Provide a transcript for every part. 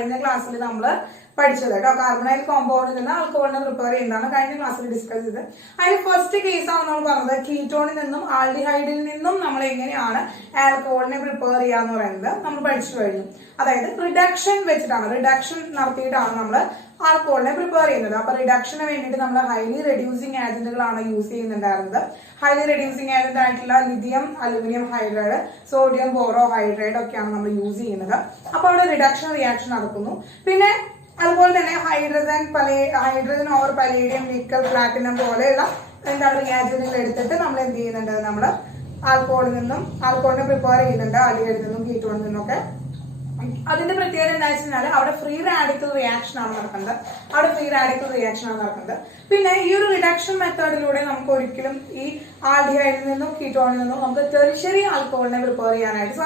കഴിഞ്ഞ ക്ലാസ്സിൽ നമ്മൾ പഠിച്ചത് കേട്ടോ. കാർബണൈൽ കോമ്പൗണ്ടിൽ നിന്ന് ആൽക്കഹോളിനെ പ്രിപ്പയർ ചെയ്യുന്നതാണ് കഴിഞ്ഞ ക്ലാസ്സിൽ ഡിസ്കസ് ചെയ്തത്. അതിൽ ഫസ്റ്റ് കേസാണ് നമ്മൾ പറഞ്ഞത് കീറ്റോണിൽ നിന്നും ആൽഡിഹൈഡിൽ നിന്നും നമ്മൾ എങ്ങനെയാണ് ആൽക്കഹോളിനെ പ്രിപ്പയർ ചെയ്യാന്ന് പറയുന്നത് നമ്മൾ പഠിച്ചു കഴിഞ്ഞു. അതായത് റിഡക്ഷൻ വെച്ചിട്ടാണ്, റിഡക്ഷൻ നടത്തിയിട്ടാണ് നമ്മൾ ആൽക്കഹോളിനെ പ്രിപ്പയർ ചെയ്യുന്നത്. അപ്പൊ റിഡക്ഷന് വേണ്ടിയിട്ട് നമ്മൾ ഹൈലി റെഡ്യൂസിങ് ഏജന്റുകളാണ് യൂസ് ചെയ്യുന്നുണ്ടായിരുന്നത്. ഹൈലി റെഡ്യൂസിങ് ഏജന്റ് ആയിട്ടുള്ള lithium aluminium hydride, sodium borohydride ഒക്കെയാണ് നമ്മൾ യൂസ് ചെയ്യുന്നത്. അപ്പൊ അവിടെ റിഡക്ഷൻ റിയാക്ഷൻ നടക്കുന്നു. പിന്നെ അതുപോലെ തന്നെ hydrogen or palladium nickel platinum പോലെയുള്ള എന്താണ് റിയാജന്റുകൾ എടുത്തിട്ട് നമ്മൾ എന്ത് ചെയ്യുന്നുണ്ട്, നമ്മൾ ആൽക്കഹോളിനെ പ്രിപ്പയർ ചെയ്യുന്നുണ്ട്, ആൽഡിഹൈഡിൽ നിന്നും കീറ്റോണിൽ നിന്നൊക്കെ. അതിന്റെ പ്രത്യേകത എന്താ വെച്ചാൽ അവിടെ ഫ്രീ റാഡിക്കൽ റിയാക്ഷൻ ആണ് നടക്കുന്നത്. പിന്നെ ഈ ഒരു റിഡക്ഷൻ മെത്തേഡിലൂടെ നമുക്ക് ഒരിക്കലും ഈ ആൽഡിഹൈഡിൽ നിന്നും കീറ്റോണിൽ നിന്നും നമുക്ക് ടെർഷ്യറി ആൽക്കഹോളിനെ പ്രിപ്പയർ ചെയ്യാനായിട്ട്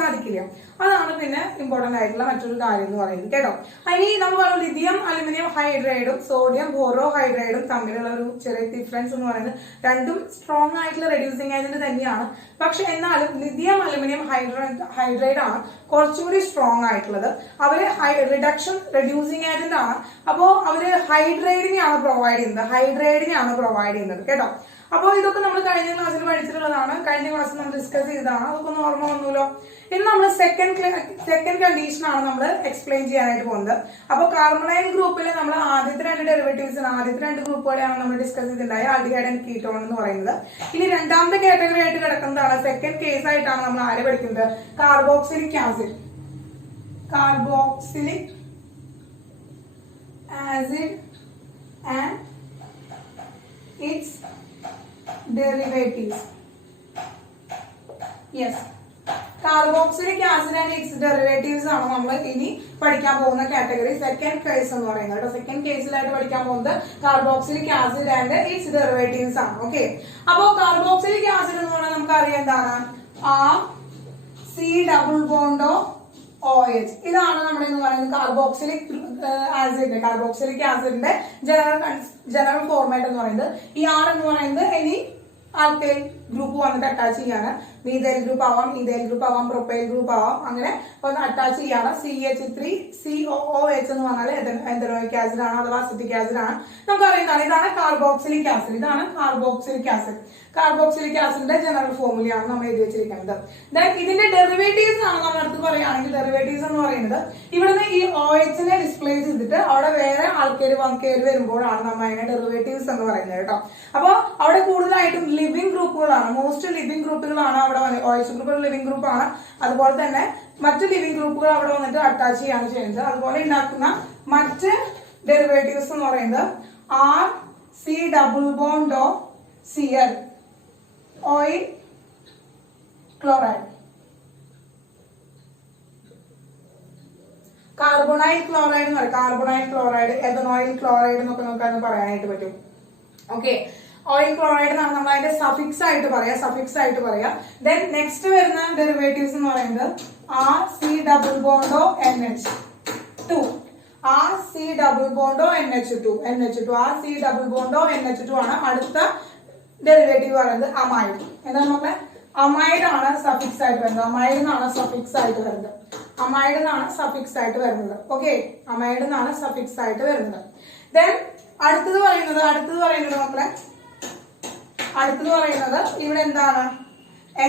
സാധിക്കില്ല. അതാണ് പിന്നെ ഇമ്പോർട്ടന്റ് ആയിട്ടുള്ള മറ്റൊരു കാര്യം എന്ന് പറയുന്നത് കേട്ടോ. ഇനി നമ്മൾ പറഞ്ഞു ലിഥിയം അലുമിനിയം ഹൈഡ്രൈഡും സോഡിയം ബോറോ ഹൈഡ്രൈഡും തമ്മിലുള്ള ഒരു ചെറിയ ഡിഫറൻസ് എന്ന് പറയുന്നത് രണ്ടും സ്ട്രോങ് ആയിട്ടുള്ള റെഡ്യൂസിങ് ഏജന്റ് തന്നെയാണ്. പക്ഷെ എന്നാലും ലിഥിയം അലുമിനിയം ഹൈഡ്രൈഡ് ആണ് കുറച്ചുകൂടി സ്ട്രോങ് ആയിട്ടുള്ളത്. അവര് റിഡക്ഷൻ റെഡ്യൂസിങ് ഏജന്റ് ആണ്. അപ്പോ അവര് ഹൈഡ്രൈഡിനെയാണ് പ്രൊവൈഡ് ചെയ്യുന്നത് കേട്ടോ. അപ്പോൾ ഇതൊക്കെ നമ്മൾ കഴിഞ്ഞ ക്ലാസ്സിൽ പഠിച്ചിട്ടുള്ളതാണ്, കഴിഞ്ഞ ക്ലാസ്സിൽ നമ്മൾ ഡിസ്കസ് ചെയ്തതാണ്. അതൊക്കെ ഒന്ന് ഓർമ്മ വന്നല്ലോ. ഇനി നമ്മൾ സെക്കൻഡ് കണ്ടീഷൻ ആണ് നമ്മൾ എക്സ്പ്ലെയിൻ ചെയ്യാനായിട്ട് പോകുന്നത്. അപ്പോൾ കാർബണൈൽ ഗ്രൂപ്പിൽ നമ്മൾ ആദ്യത്തെ രണ്ട് ഗ്രൂപ്പുകളെയാണ് നമ്മൾ ഡിസ്കസ് ചെയ്തിട്ടുണ്ടായി, ആൽഡിഹൈഡ് ആൻഡ് കീറ്റോൺ എന്ന് പറയുന്നത്. ഇനി രണ്ടാമത്തെ കാറ്റഗറി ആയിട്ട് കിടക്കുന്നതാണ്, സെക്കൻഡ് കേസ് ആയിട്ടാണ് നമ്മൾ ആരെ പഠിക്കുന്നത്, carboxylic acid and it's derivatives. Yes, carboxylic acid and it's derivatives ആണ് നമ്മൾ ഇനി പഠിക്കാൻ പോകുന്ന കാറ്റഗറി, സെക്കൻഡ് കേസ് എന്ന് പറയുന്നത് കേട്ടോ. സെക്കൻഡ് കേസിലായിട്ട് പഠിക്കാൻ പോകുന്നത് carboxylic acid and it's derivatives ആണ്. ഓക്കെ, അപ്പോ കാർബോക്സിലിക് ആസിഡ് എന്ന് പറഞ്ഞാൽ നമുക്ക് അറിയാം എന്താണ്, COOH. ഇതാണ് നമ്മുടെ എന്ന് പറയുന്നത് കാർബോക്സിലിക് ആസിഡിന്റെ ജനറൽ ഫോർമാറ്റ് എന്ന് പറയുന്നത്. ഈ R എന്ന് പറയുന്നത് ഇനി ആൽക്കൈൽ ഗ്രൂപ്പ് വന്നിട്ട് അറ്റാച്ച് ചെയ്യാണ്. മീഥൈൽ ഗ്രൂപ്പ് ആവാം, ഈഥൈൽ ഗ്രൂപ്പ് ആവാം, പ്രൊപ്പൈൽ ഗ്രൂപ്പ് ആവാം, അങ്ങനെ വന്ന് അറ്റാച്ച് ചെയ്യാണ്. CH3COOH എന്ന് പറഞ്ഞാൽ എന്തനോയിക് ആസിഡ് ആണ്, അഥവാ അസിറ്റിക് ആസിഡ് ആണ്. നമുക്ക് അറിയുന്നതാണ് ഇതാണ് കാർബോക്സിലിക് ആസിഡിന്റെ ജനറൽ ഫോർമുലയാണ് നമ്മൾ എഴുതി വെച്ചിരിക്കുന്നത്. ഇതിന്റെ ഡെറിവേറ്റീവ്സ് ആണ് നമ്മൾ അടുത്ത് പറയുകയാണെങ്കിൽ, ഡെറിവേറ്റീവ്സ് എന്ന് പറയുന്നത് ഇവിടുന്ന് ഈ OH നെ ഡിസ്പ്ലേസ് ചെയ്തിട്ട് അവിടെ വേറെ ആൾക്കാർ കയറി വരുമ്പോഴാണ് നമ്മൾ അതിനെ ഡെറിവേറ്റീവ്സ് എന്ന് പറയുന്നത് കേട്ടോ. അപ്പൊ അവിടെ കൂടുതലായിട്ടും ലിവിംഗ് ഗ്രൂപ്പുകളാണ്, മോസ്റ്റ് ലിവിംഗ് ഗ്രൂപ്പുകളാണ് അവിടെ OH ഗ്രൂപ്പ് ലിവിംഗ് ഗ്രൂപ്പ് ആണ്. അതുപോലെ തന്നെ മറ്റ് ലിവിംഗ് ഗ്രൂപ്പുകൾ അവിടെ വന്നിട്ട് അറ്റാച്ച് ചെയ്യാണ് ചെയ്യുന്നത്. അതുപോലെ ഉണ്ടാക്കുന്ന മറ്റ് ഡെറിവേറ്റീവ്സ് എന്ന് പറയുന്നത് RC≡CL oil chloride, carbonyl chloride എന്ന് പറയും. കാർബണൈൽ ക്ലോറൈഡ്, എഥനോയിൽ ക്ലോറൈഡ് എന്നൊക്കെ നമുക്ക് അത് പറയാനായിട്ട് പറ്റും. ഓക്കെ, ഓയിൽ ക്ലോറൈഡ് എന്നാണ് നമ്മൾ അതിന്റെ സഫിക്സ് ആയിട്ട് പറയാ. ദെൻ നെക്സ്റ്റ് വരുന്ന ഡെറിവേറ്റീവ്സ് എന്ന് പറയുന്നത് RC≡NH2 ആണ്. അടുത്ത ഡെറിവേറ്റീവ് പറയുന്നത് അമൈഡ്. എന്താണ് നോക്കണേ, അമൈഡ് ആണ് സഫിക്സ് ആയിട്ട് വരുന്നത്. അമൈഡ് എന്നാണ് സഫിക്സ് ആയിട്ട് വരുന്നത്. ഓക്കെ, അമൈഡ് എന്നാണ് സഫിക്സ് ആയിട്ട് വരുന്നത്. ദെൻ അടുത്തത് പറയുന്നത് മക്കളെ, ഇവിടെ എന്താണ്,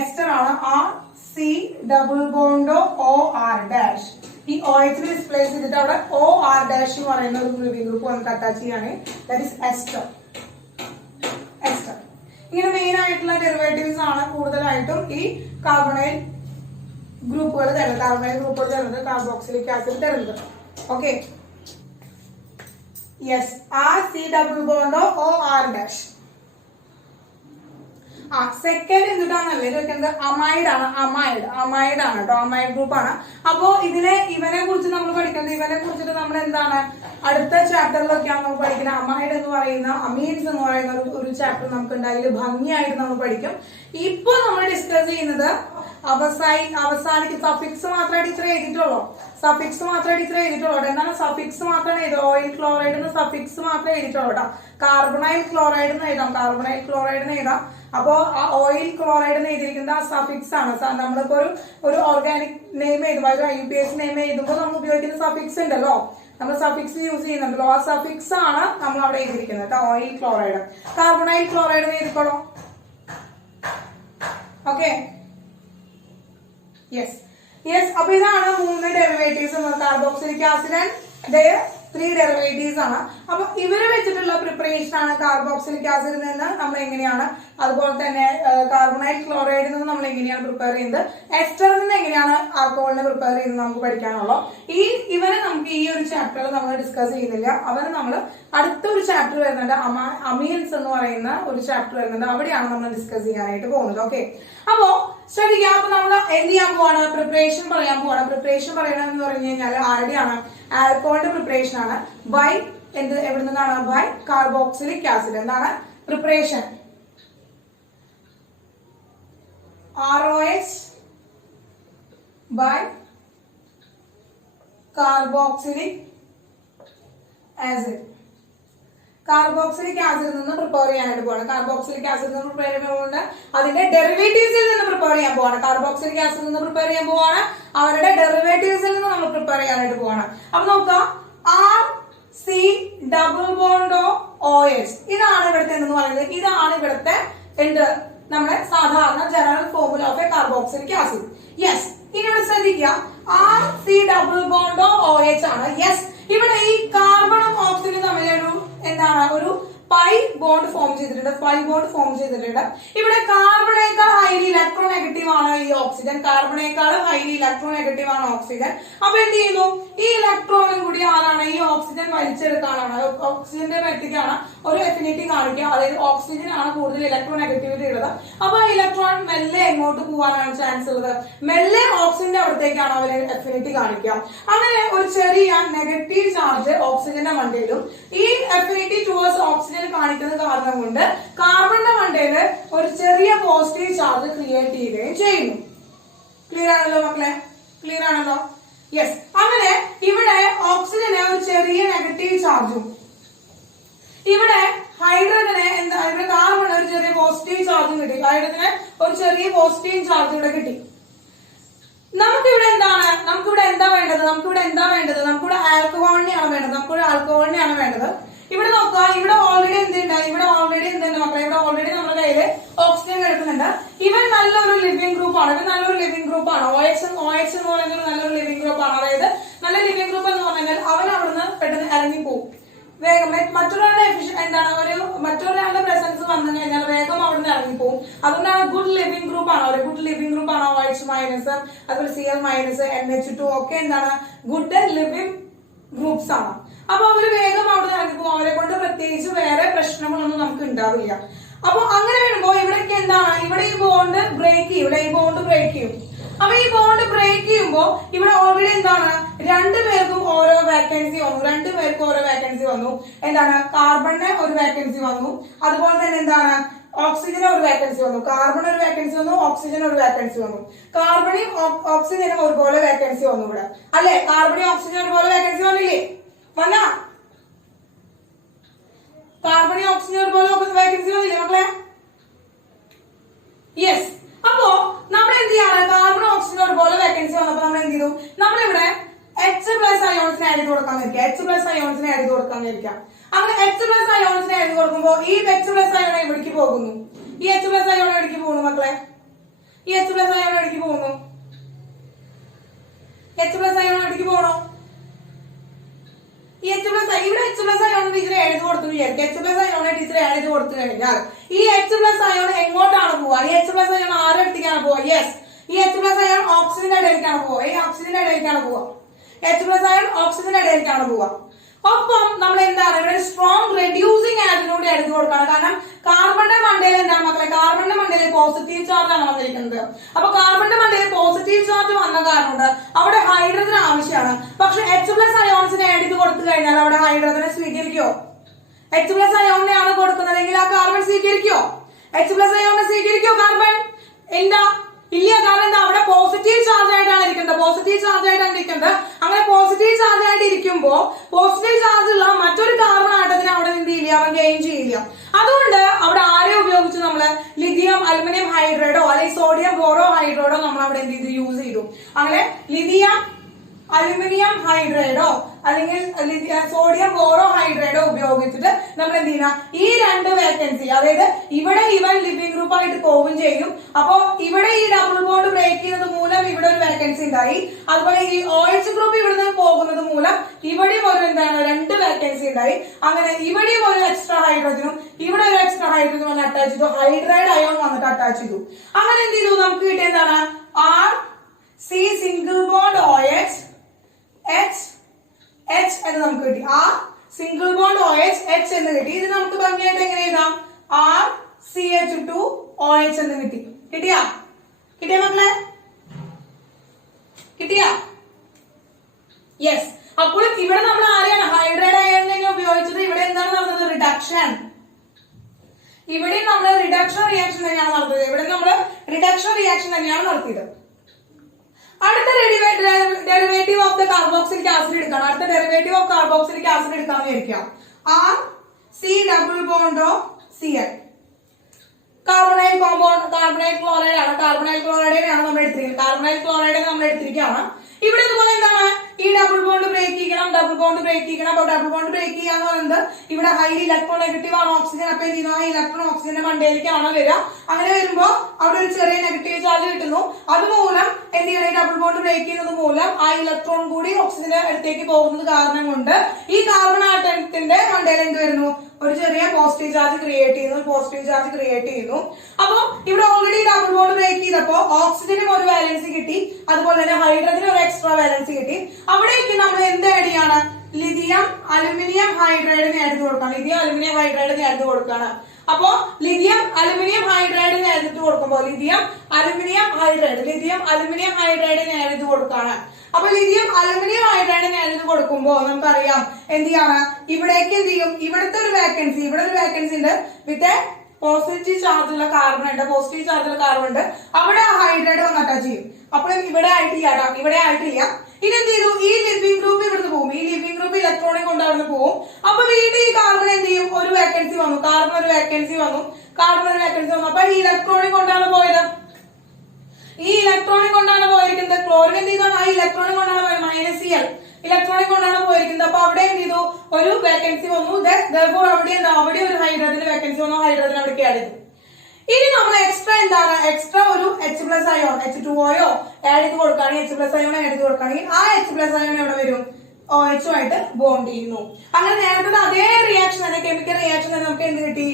എസ്റ്റർ ആണ്. RC≡OR'. ഈ OH ഡിസ്പ്ലേസ് ചെയ്തിട്ട് അവിടെ OR' എന്ന് പറയുന്ന ഒരു ഗ്രൂപ്പ് വന്നിട്ട് അറ്റാച്ച് ചെയ്യാണ്. That is ester. ഇങ്ങനെ മെയിൻ ആയിട്ടുള്ള ഡെറിവേറ്റീവ്സ് ആണ് കൂടുതലായിട്ടും ഈ കാർബണൈൽ ഗ്രൂപ്പുകൾ തരുന്നത്, കാർബോക്സിലിക് ആസിഡ് തരുന്നത്. Okay, yes, RC≡OR'. സെക്കൻഡ് എന്തിട്ടാണല്ലേ ചോദിക്കുന്നത്, അമൈഡ് ആണ് കേട്ടോ, അമൈഡ് ഗ്രൂപ്പ് ആണ്. അപ്പോ ഇവനെ കുറിച്ച് നമ്മൾ പഠിക്കുന്നത്, നമ്മൾ എന്താണ് അടുത്ത ചാപ്റ്ററിലൊക്കെയാണ് നമ്മൾ പഠിക്കുന്നത്. അമൈഡ് എന്ന് പറയുന്ന, അമീൻസ് എന്ന് പറയുന്ന ഒരു ചാപ്റ്റർ നമുക്ക് ഉണ്ടായാലും ഭംഗിയായിട്ട് നമ്മൾ പഠിക്കും. ഇപ്പൊ നമ്മൾ ഡിസ്കസ് ചെയ്യുന്നത് അവസാനിക്ക് സഫിക്സ് മാത്രമേ ടീച്ചർ എഴുതിയിട്ടുള്ളൂ. എന്താണ് സഫിക്സ് മാത്രമാണ് എഴുതുക. ഓയിൽ ക്ലോറൈഡ് സഫിക്സ് മാത്രമേ എഴുതിയിട്ടുള്ളൂ കേട്ടോ. കാർബണൈൽ ക്ലോറൈഡ് എന്ന് എഴുതാം. അപ്പോ ആ ഓയിൽ ക്ലോറൈഡ് എന്ന് എഴുതിയിരിക്കുന്നത് ആ സഫിക്സ് ആണ്. നമ്മളിപ്പോ ഒരു ഓർഗാനിക് നെയിം എഴുതുമ്പോൾ ഒരു IUPAC നെയിം എഴുതുമ്പോൾ നമ്മൾ ഉപയോഗിക്കുന്ന സഫിക്സ് ഉണ്ടല്ലോ, നമ്മൾ സഫിക്സ് യൂസ് ചെയ്യുന്നുണ്ടല്ലോ, ആ സഫിക്സ് ആണ് നമ്മൾ അവിടെ എഴുതിയിരിക്കുന്നത്. ഓയിൽ ക്ലോറൈഡ്, കാർബണൈൽ ക്ലോറൈഡ് എഴുതിക്കോളൂ. Okay, yes yes. അപ്പൊ ഇതാണ് 3 derivatives. Carboxylic acid and 3 derivatives ആണ്. അപ്പൊ ഇവര് വെച്ചിട്ടുള്ള പ്രിപ്പറേഷൻ ആണ് കാർബോക്സിലിക് ആസിഡിൽ നിന്ന് നമ്മൾ എങ്ങനെയാണ്, അതുപോലെ തന്നെ കാർബണൈൽ ക്ലോറൈഡിൽ നിന്ന് നമ്മൾ എങ്ങനെയാണ് പ്രിപ്പയർ ചെയ്യുന്നത്, എസ്റ്ററിൽ നിന്ന് എങ്ങനെയാണ് ആൽക്കഹോളിനെ പ്രിപ്പയർ ചെയ്യുന്നത് നമുക്ക് പഠിക്കാനുള്ളൂ. ഇവരെ നമുക്ക് ഈ ഒരു ചാപ്റ്ററിൽ നമ്മൾ ഡിസ്കസ് ചെയ്യുന്നില്ല. അവരെ നമ്മൾ അടുത്തൊരു ചാപ്റ്റർ വരുന്നുണ്ട്, അമീൻസ് എന്ന് പറയുന്ന ഒരു ചാപ്റ്റർ വരുന്നുണ്ട്, അവിടെയാണ് നമ്മൾ ഡിസ്കസ് ചെയ്യാനായിട്ട് പോകുന്നത്. ഓക്കെ, അപ്പോ ശ്രദ്ധിക്കുക. അപ്പൊ നമ്മൾ എന്ത് ചെയ്യാൻ പോവാണ്, പ്രിപ്പറേഷൻ പറയാൻ പോവാണ്. പ്രിപ്പറേഷൻ പറയണമെന്ന് പറഞ്ഞു കഴിഞ്ഞാൽ ആരുടെയാണ്, ആൽക്കഹോളിന്റെ പ്രിപ്പറേഷൻ ആണ്. ബൈ എവിടെ നിന്നാണ്, ബൈ കാർബോക്സിലിക് ആസിഡ്. എന്താണ് പ്രിപ്പറേഷൻ, ROH by കാർബോക്സിലിക് ആസിഡ്. കാർബോക്സിലിക് ആസിഡിൽ നിന്ന് പ്രിപ്പയർ ചെയ്യാനായിട്ട് പോവാണ്. കാർബോക്സിലിക് ആസിഡിൽ നിന്ന് പ്രിപ്പയർ ചെയ്യുമ്പോൾ അതിന്റെ ഡെറിവേറ്റീവ്സിൽ നിന്ന് പ്രിപ്പയർ ചെയ്യാൻ പോവാണ്. കാർബോക്സിലിക് ആസിഡിൽ നിന്ന് പ്രിപ്പയർ ചെയ്യാൻ പോവാണ്, അവരുടെ ഡെറിവേറ്റീവ്സിൽ നിന്ന് നമ്മൾ പ്രിപ്പയർ ചെയ്യാനായിട്ട് പോവാണ്. അപ്പൊ നോക്കാം, RC ഡബിൾ ബോണ്ട് OH ഇതാണ് ഇവിടുത്തെ എന്ന് പറയുന്നത്. ഇതാണ് ഇവിടുത്തെ എന്ത്, നമ്മുടെ സാധാരണ general formula of A carboxylic acid. Yes, ഇനി ഇവിടെ ശ്രദ്ധിക്കുക, RC ഡബിൾ ബോണ്ട് OH ആണ്. യെസ്, ഇവിടെ ഈ കാർബണും ഓക്സിജനും തമ്മിലൊരു എന്താണ്, ഒരു പൈ ബോണ്ട് ഫോം ചെയ്തിട്ടുണ്ട്. ഇവിടെ കാർബണേക്കാൾ ഹൈലി ഇലക്ട്രോ നെഗറ്റീവ് ആണ് ഈ ഓക്സിജൻ. കാർബണേക്കാൾ ഹൈലി ഇലക്ട്രോ നെഗറ്റീവ് ആണ് ഓക്സിജൻ. അപ്പൊ എന്ത് ചെയ്യുന്നു, ഈ ഇലക്ട്രോണും കൂടി ആരാണ്, ഈ ഓക്സിജൻ വലിച്ചെടുക്കാനാണ്, ഓക്സിജന്റെ വ്യക്തിക്കാണ് ഒരു എഫിനിറ്റി കാണിക്കുക. അതായത് ഓക്സിജൻ ആണ് കൂടുതൽ ഇലക്ട്രോ നെഗറ്റിവിറ്റി ഉള്ളത്. അപ്പൊ ആ ഇലക്ട്രോൺ മെല്ലെ എങ്ങോട്ട് പോകാനാണ് ചാൻസ് ഉള്ളത്, മെല്ലെ ഓക്സിജന്റെ അടുത്തേക്കാണ് അവർ എഫിനിറ്റി കാണിക്കുക. അങ്ങനെ ഒരു ചെറിയ നെഗറ്റീവ് ചാർജ് ഓക്സിജന്റെ മണ്ടയിലും ഈ എഫിനിറ്റി ടുവേഴ്സ് ഓക്സിജൻ കാണിക്കുന്ന കാരണം കൊണ്ട് കാർബണിന്റെ മണ്ടയില് ഒരു ചെറിയ പോസിറ്റീവ് ചാർജ് ക്രിയേറ്റ് ചെയ്യുകയും ചെയ്യുന്നു. ക്ലിയർ ആണല്ലോ മക്കളെ, ക്ലിയർ ആണല്ലോ. യെസ്, അങ്ങനെ ഇവിടെ ഓക്സിജന് ഒരു ചെറിയ നെഗറ്റീവ് ചാർജും, ഇവിടെ ഹൈഡ്രജന് എന്താ, ഇവിടെ കാർബൺ ഒരു ചെറിയ പോസിറ്റീവ് ചാർജും കിട്ടി. ഹൈഡ്രജന് ഒരു ചെറിയ പോസിറ്റീവ് ചാർജ് ഇവിടെ കിട്ടി. നമുക്കിവിടെ എന്താണ്, നമുക്കിവിടെ എന്താ വേണ്ടത്, നമുക്കിവിടെ ആൽക്കഹോളിനെയാണ് വേണ്ടത്. ഇവിടെ നോക്കുക, ഇവിടെ ഓൾറെഡി എന്തുണ്ട് മക്കളെ, ഇവിടെ ഓൾറെഡി നമ്മുടെ കയ്യില് ഓക്സിജൻ കിടക്കുന്നുണ്ട്. ഇവൻ നല്ലൊരു ലിവിംഗ് ഗ്രൂപ്പ് ആണ്. OH എന്ന് പറയുന്നത് നല്ലൊരു ലിവിംഗ് ഗ്രൂപ്പ് ആണ്. അതായത് നല്ല ലിവിംഗ് ഗ്രൂപ്പ് എന്ന് പറഞ്ഞാൽ അവൻ അവിടുന്ന് പെട്ടെന്ന് ഇറങ്ങിപ്പോവും വേഗം. മറ്റൊരാളുടെ പ്രസൻസ് വന്നു കഴിഞ്ഞാൽ വേഗം അവിടുന്ന് ഇറങ്ങിപ്പോവും. അതുകൊണ്ടാണ് ഗുഡ് ലിവിംഗ് ഗ്രൂപ്പ് ആണ്. OH മൈനസ്, അതുപോലെ Cl മൈനസ്, NH2 ഒക്കെ എന്താണ്, ഗുഡ് ലിവിംഗ് ഗ്രൂപ്പ്സ് ആണ്. അപ്പൊ അവര് വേഗം അവിടുന്ന് ഇറങ്ങിപ്പോവും. അവരെ കൊണ്ട് പ്രത്യേകിച്ച് വേറെ പ്രശ്നങ്ങളൊന്നും നമുക്ക് ഉണ്ടാവില്ല. അപ്പൊ അങ്ങനെ വരുമ്പോ ഇവിടെയൊക്കെ എന്താണ്, ഇവിടെ ഈ ബോണ്ട് ബ്രേക്ക് ചെയ്യും. അപ്പൊ ഈ ബോണ്ട് ബ്രേക്ക് ചെയ്യുമ്പോ ഇവിടെ ഓൾറെഡി എന്താണ്, രണ്ടുപേർക്കും ഓരോ വേക്കൻസി വന്നു. എന്താണ്, കാർബണിന് ഒരു വേക്കൻസി വന്നു, അതുപോലെ തന്നെ എന്താണ്, ഓക്സിജന് ഒരു വേക്കൻസി വന്നു. കാർബൺ ഒരു വേക്കൻസി വന്നു, ഓക്സിജൻ ഒരു വേക്കൻസി വന്നു. കാർബണും ഓക്സിജനും ഒരുപോലെ വേക്കൻസി വന്നു ഇവിടെ, അല്ലെ? കാർബണും ഓക്സിജനും ഒരുപോലെ വേക്കൻസി വന്നില്ലേ? കാർബണും ഓക്സിജനും ഒരുപോലെ വേക്കൻസി വന്നില്ലേ മക്കളെ? യെസ്. അപ്പോ നമ്മൾ എന്ത് ചെയ്യാണ്, കാർബൺ ഓക്സിജൻ ഒരുപോലെ വേക്കൻസി വന്നപ്പോ നമ്മൾ എന്ത് ചെയ്തു, നമ്മളിവിടെ H പ്ലസ് അയോൺസിനെ ആഡ് ചെയ്ത് കൊടുക്കാൻ അങ്ങനെ H പ്ലസ് അയോൺസിനെ ആഡ് കൊടുക്കുമ്പോ ഈ H പ്ലസ് അയോൺ എവിടേക്ക് പോകുന്നു, ഈ H പ്ലസ് അയോൺ എവിടേക്ക് പോകുന്നു മക്കളെ? ഇവിടെ H പ്ലസ് അയോൺ എവിടേക്ക് പോകണോ? ഈ H പ്ലസ് അയോൺ ടീച്ചർ എഴുതി കൊടുത്തു വിചാരിക്കും. H plus ion teacher add ചെയ്ത് കൊടുത്തു കഴിഞ്ഞാൽ ഈ H പ്ലസ് അയോൺ എങ്ങോട്ടാണ് പോവുക? ഈ H പ്ലസ് അയോൺ ആരെടുത്തേക്കാണ് പോവുക? യെസ്, ഈ H പ്ലസ് അയോൺ ഓക്സിജന്റെ ഇടയിലേക്കാണ് പോവുക. H പ്ലസ് അയോൺ ഓക്സിജന്റെ ഇടയിലേക്കാണ് പോവുക. ഒപ്പം നമ്മൾ എന്താണ്, ഇവിടെ സ്ട്രോങ് റെഡ്യൂസിങ് ആസിഡിനോട് എടുത്തു കൊടുക്കണം. കാരണം കാർബണിന്റെ മണ്ടയിൽ എന്താണ് മക്കളെ, കാർബണിന്റെ മണ്ടയിൽ പോസിറ്റീവ് ചാർജ് ആണ് വന്നിരിക്കുന്നത്. അപ്പൊ കാർബണിന്റെ മണ്ടയിൽ പോസിറ്റീവ് ചാർജ് വന്ന കാരണം കൊണ്ട് അവിടെ ഹൈഡ്രജൻ ആവശ്യമാണ്. പക്ഷെ H പ്ലസ് അയോൺസിനെ എടുത്ത് കൊടുത്തു കഴിഞ്ഞാൽ അവിടെ ഹൈഡ്രജനെ സ്വീകരിക്കോ? H പ്ലസ് അയോണിനെയാണ് കൊടുക്കുന്നതെങ്കിൽ ആ കാർബൺ സ്വീകരിക്കോ? H പ്ലസ് അയോണിനെ സ്വീകരിക്കോ കാർബൺ? ഇല്ല. കാരണം എന്താ, അവിടെ പോസിറ്റീവ് ചാർജ് ആയിട്ടാണ് ഇരിക്കുന്നത്. അങ്ങനെ പോസിറ്റീവ് ചാർജ് ആയിട്ട് ഇരിക്കുമ്പോ പോസിറ്റീവ് ചാർജ് ഉള്ള മറ്റൊരു കാർബൺ ആട്ടത്തിന് അവിടെ എന്ത് ചെയ്യില്ല, അവൻ ഗെയിൻ ചെയ്യില്ല. അതുകൊണ്ട് അവിടെ ആരെ ഉപയോഗിച്ചു, നമ്മള് ലിഥിയം യൂസ് ചെയ്തു. അങ്ങനെ ലിഥിയം അലുമിനിയം ഹൈഡ്രൈഡോ അല്ലെങ്കിൽ സോഡിയം ബോറോ ഹൈഡ്രൈഡോ ഉപയോഗിച്ചിട്ട് നമ്മൾ എന്ത് ചെയ്യുന്ന ഈ രണ്ട് വേക്കൻസി, അതായത് ഇവിടെ ഇവൻ ലിവിംഗ് ഗ്രൂപ്പ് ആയിട്ട് പോവുകയും ചെയ്യും. അപ്പോ ഇവിടെ ഈ ഡബിൾ ബോണ്ട് ബ്രേക്ക് ചെയ്യുന്നത് മൂലം ഇവിടെ ഒരു വേക്കൻസി ഉണ്ടായി. അതുപോലെ ഈ OH ഗ്രൂപ്പ് ഇവിടുന്ന് പോകുന്നത് മൂലം ഇവിടെയും ഒരു എന്താണ് രണ്ട് വേക്കൻസി ഉണ്ടായി. അങ്ങനെ ഇവിടെയും ഒരു എക്സ്ട്രാ ഹൈഡ്രജനും ഇവിടെ ഒരു എക്സ്ട്രാ ഹൈഡ്രജനും വന്ന് അറ്റാച്ച് ചെയ്തു. ഹൈഡ്രൈഡ് അയോൺ വന്നിട്ട് അറ്റാച്ച് ചെയ്തു. അങ്ങനെ എന്ത് ചെയ്തു, നമുക്ക് കിട്ടിയ എന്താണ് RC single bond OH H എന്ന് നമുക്ക് കിട്ടി. R single bond OH H എന്ന് കിട്ടി. ഇത് നമുക്ക് ഭംഗിയായിട്ട് എങ്ങനെ എഴുതാം, RCH2OH എന്ന് കിട്ടി. കിട്ടിയ മക്കളെ, കിട്ടിയ? യെസ്. അപ്പോൾ ഇവിടെ നമ്മൾ ആരെയാണ് ഹൈഡ്രൈഡ് അയണിനെ ഉപയോഗിച്ചത്? ഇവിടെ എന്താണ് നടന്നത്? റിഡക്ഷൻ. ഇവിടെ നമ്മൾ റിഡക്ഷൻ റിയാക്ഷൻ തന്നെയാണ് നടത്തിയത്. ഇവിടെ നമ്മൾ റിഡക്ഷൻ റിയാക്ഷൻ തന്നെയാണ് നടത്തിയത്. അടുത്ത derivative of the carboxylic acid എടുക്കണം. അടുത്ത ഡെറിവേറ്റീവ് ഓഫ് കാർബോക്സിലിക് ആസിഡ് എടുക്കാന്ന് വിചാരിക്കാം. RC ഡബിൾ ബോണ്ടോ Cl. Carbonyl compound, carbonyl chloride ആണ്. കാർബണൈൽ ക്ലോറൈഡിനെയാണ് നമ്മൾ എടുത്തിരിക്കുന്നത്. കാർബണൈൽ ക്ലോറൈഡ് നമ്മൾ എടുത്തിരിക്കുകയാണ്. ഇവിടെ ഇതുപോലെ എന്താണ് ഈ ഡബിൾ ബോണ്ട് ബ്രേക്ക് ചെയ്യണം. അപ്പൊ ഡബിൾ ബോണ്ട് ബ്രേക്ക് ചെയ്യാന്ന് പറയുന്നത് ഇവിടെ ഹൈ ഇലക്ട്രോൺ നെഗറ്റീവ് ആണ് ഓക്സിജൻ. അപ്പൊ എന്ത് ചെയ്യുന്നു, ആ ഇലക്ട്രോൺ ഓക്സിജന്റെ മണ്ടയിലേക്കാണ് വരിക. അങ്ങനെ വരുമ്പോ അവിടെ ഒരു ചെറിയ നെഗറ്റീവ് ചാർജ് കിട്ടുന്നു. അതുമൂലം എന്ത് ചെയ്യണം, ഡബിൾ ബോണ്ട് ബ്രേക്ക് ചെയ്യുന്നത് മൂലം ആ ഇലക്ട്രോൺ കൂടി ഓക്സിജന്റെ അടുത്തേക്ക് പോകുന്നത് കാരണം കൊണ്ട് ഈ കാർബൺ ആറ്റത്തിന്റെ മണ്ടയിൽ എന്ത് വരുന്നു, ഒരു ചെറിയ പോസിറ്റീവ് ചാർജ് ക്രിയേറ്റ് ചെയ്യുന്നു. അപ്പൊ ഇവിടെ ഓൾറെഡി ഡബിൾ ബോണ്ട് ബ്രേക്ക് ചെയ്തപ്പോ ഓക്സിജനും ഒരു വാലൻസി കിട്ടി, അതുപോലെ തന്നെ ഹൈഡ്രജനും ഒരു എക്സ്ട്രാ വാലൻസി കിട്ടി. അവിടേക്ക് നമ്മൾ എന്ത് ആഡ് ചെയ്യാണ്, ലിഥിയം അലുമിനിയം ഹൈഡ്രൈഡിനെ എടുത്ത് കൊടുക്കണം. അപ്പോ ലിഥിയം അലുമിനിയം ഹൈഡ്രൈഡിനെ എടുത്ത് കൊടുക്കുമ്പോൾ ലിഥിയം അലുമിനിയം ഹൈഡ്രൈഡിനെ എടുത്ത് കൊടുക്കാണ്. അപ്പൊ ലിഥിയം അലുമിനിയം ഹൈഡ്രൈഡിനെ എടുത്ത് കൊടുക്കുമ്പോൾ നമുക്കറിയാം എന്ത് ചെയ്യാണ്, ഇവിടേക്ക് എന്ത് ചെയ്യും, ഇവിടെ ഒരു വേക്കൻസി ഉണ്ട് വിത്ത് പോസിറ്റീവ് ചാർജുള്ള കാർബൺ ഉണ്ട്. അവിടെ ആ ഹൈഡ്രൈഡ് വന്ന് അറ്റാച്ച് ചെയ്യും. അപ്പോഴും ഇവിടെ ആയിട്ടില്ല. ഇനി എന്ത് ചെയ്തു, ഈ ലിവിംഗ് ഗ്രൂപ്പ് ഇവിടുന്ന് പോകും. ഈ ലിവിംഗ് ഗ്രൂപ്പ് ഇലക്ട്രോണിക് കൊണ്ട് അവിടുന്ന് പോകും. അപ്പൊ വീണ്ടും ഈ കാർബൺ എന്ത് ചെയ്യും, ഒരു വേക്കൻസി വന്നു. അപ്പൊ ഈ ഇലക്ട്രോണിക് കൊണ്ടാണ് പോയത്. പോയിരിക്കുന്നത്. ക്ലോറിൻ എന്ത് ചെയ്താണ്, ആ ഇലക്ട്രോണിക് കൊണ്ടാണ് പോയത്. -Cl ഇലക്ട്രോണിക് കൊണ്ടാണ് പോയിരിക്കുന്നത്. അപ്പൊ അവിടെ എന്ത് ചെയ്തു, ഒരു വേക്കൻസി വന്നു. അവിടെ ഒരു ഹൈഡ്രജന്റെ വേക്കൻസി വന്നു. ഹൈഡ്രജൻ അവിടേക്ക് ആഡ് ചെയ്തു. ഇനി നമ്മൾ എക്സ്ട്രാ ഒരു H+ അയോൺ H2O ആഡ് ചെയ്ത് കൊടുക്കുകയാണെങ്കിൽ ആ H+ അയോൺ എവിടെ വരും, OH ആയിട്ട് ബോണ്ട് ചെയ്യുന്നു. അങ്ങനെ നേരത്തെ അതേ റിയാക്ഷൻ തന്നെ, കെമിക്കൽ റിയാക്ഷൻ തന്നെ നമുക്ക് എന്ത് കിട്ടി,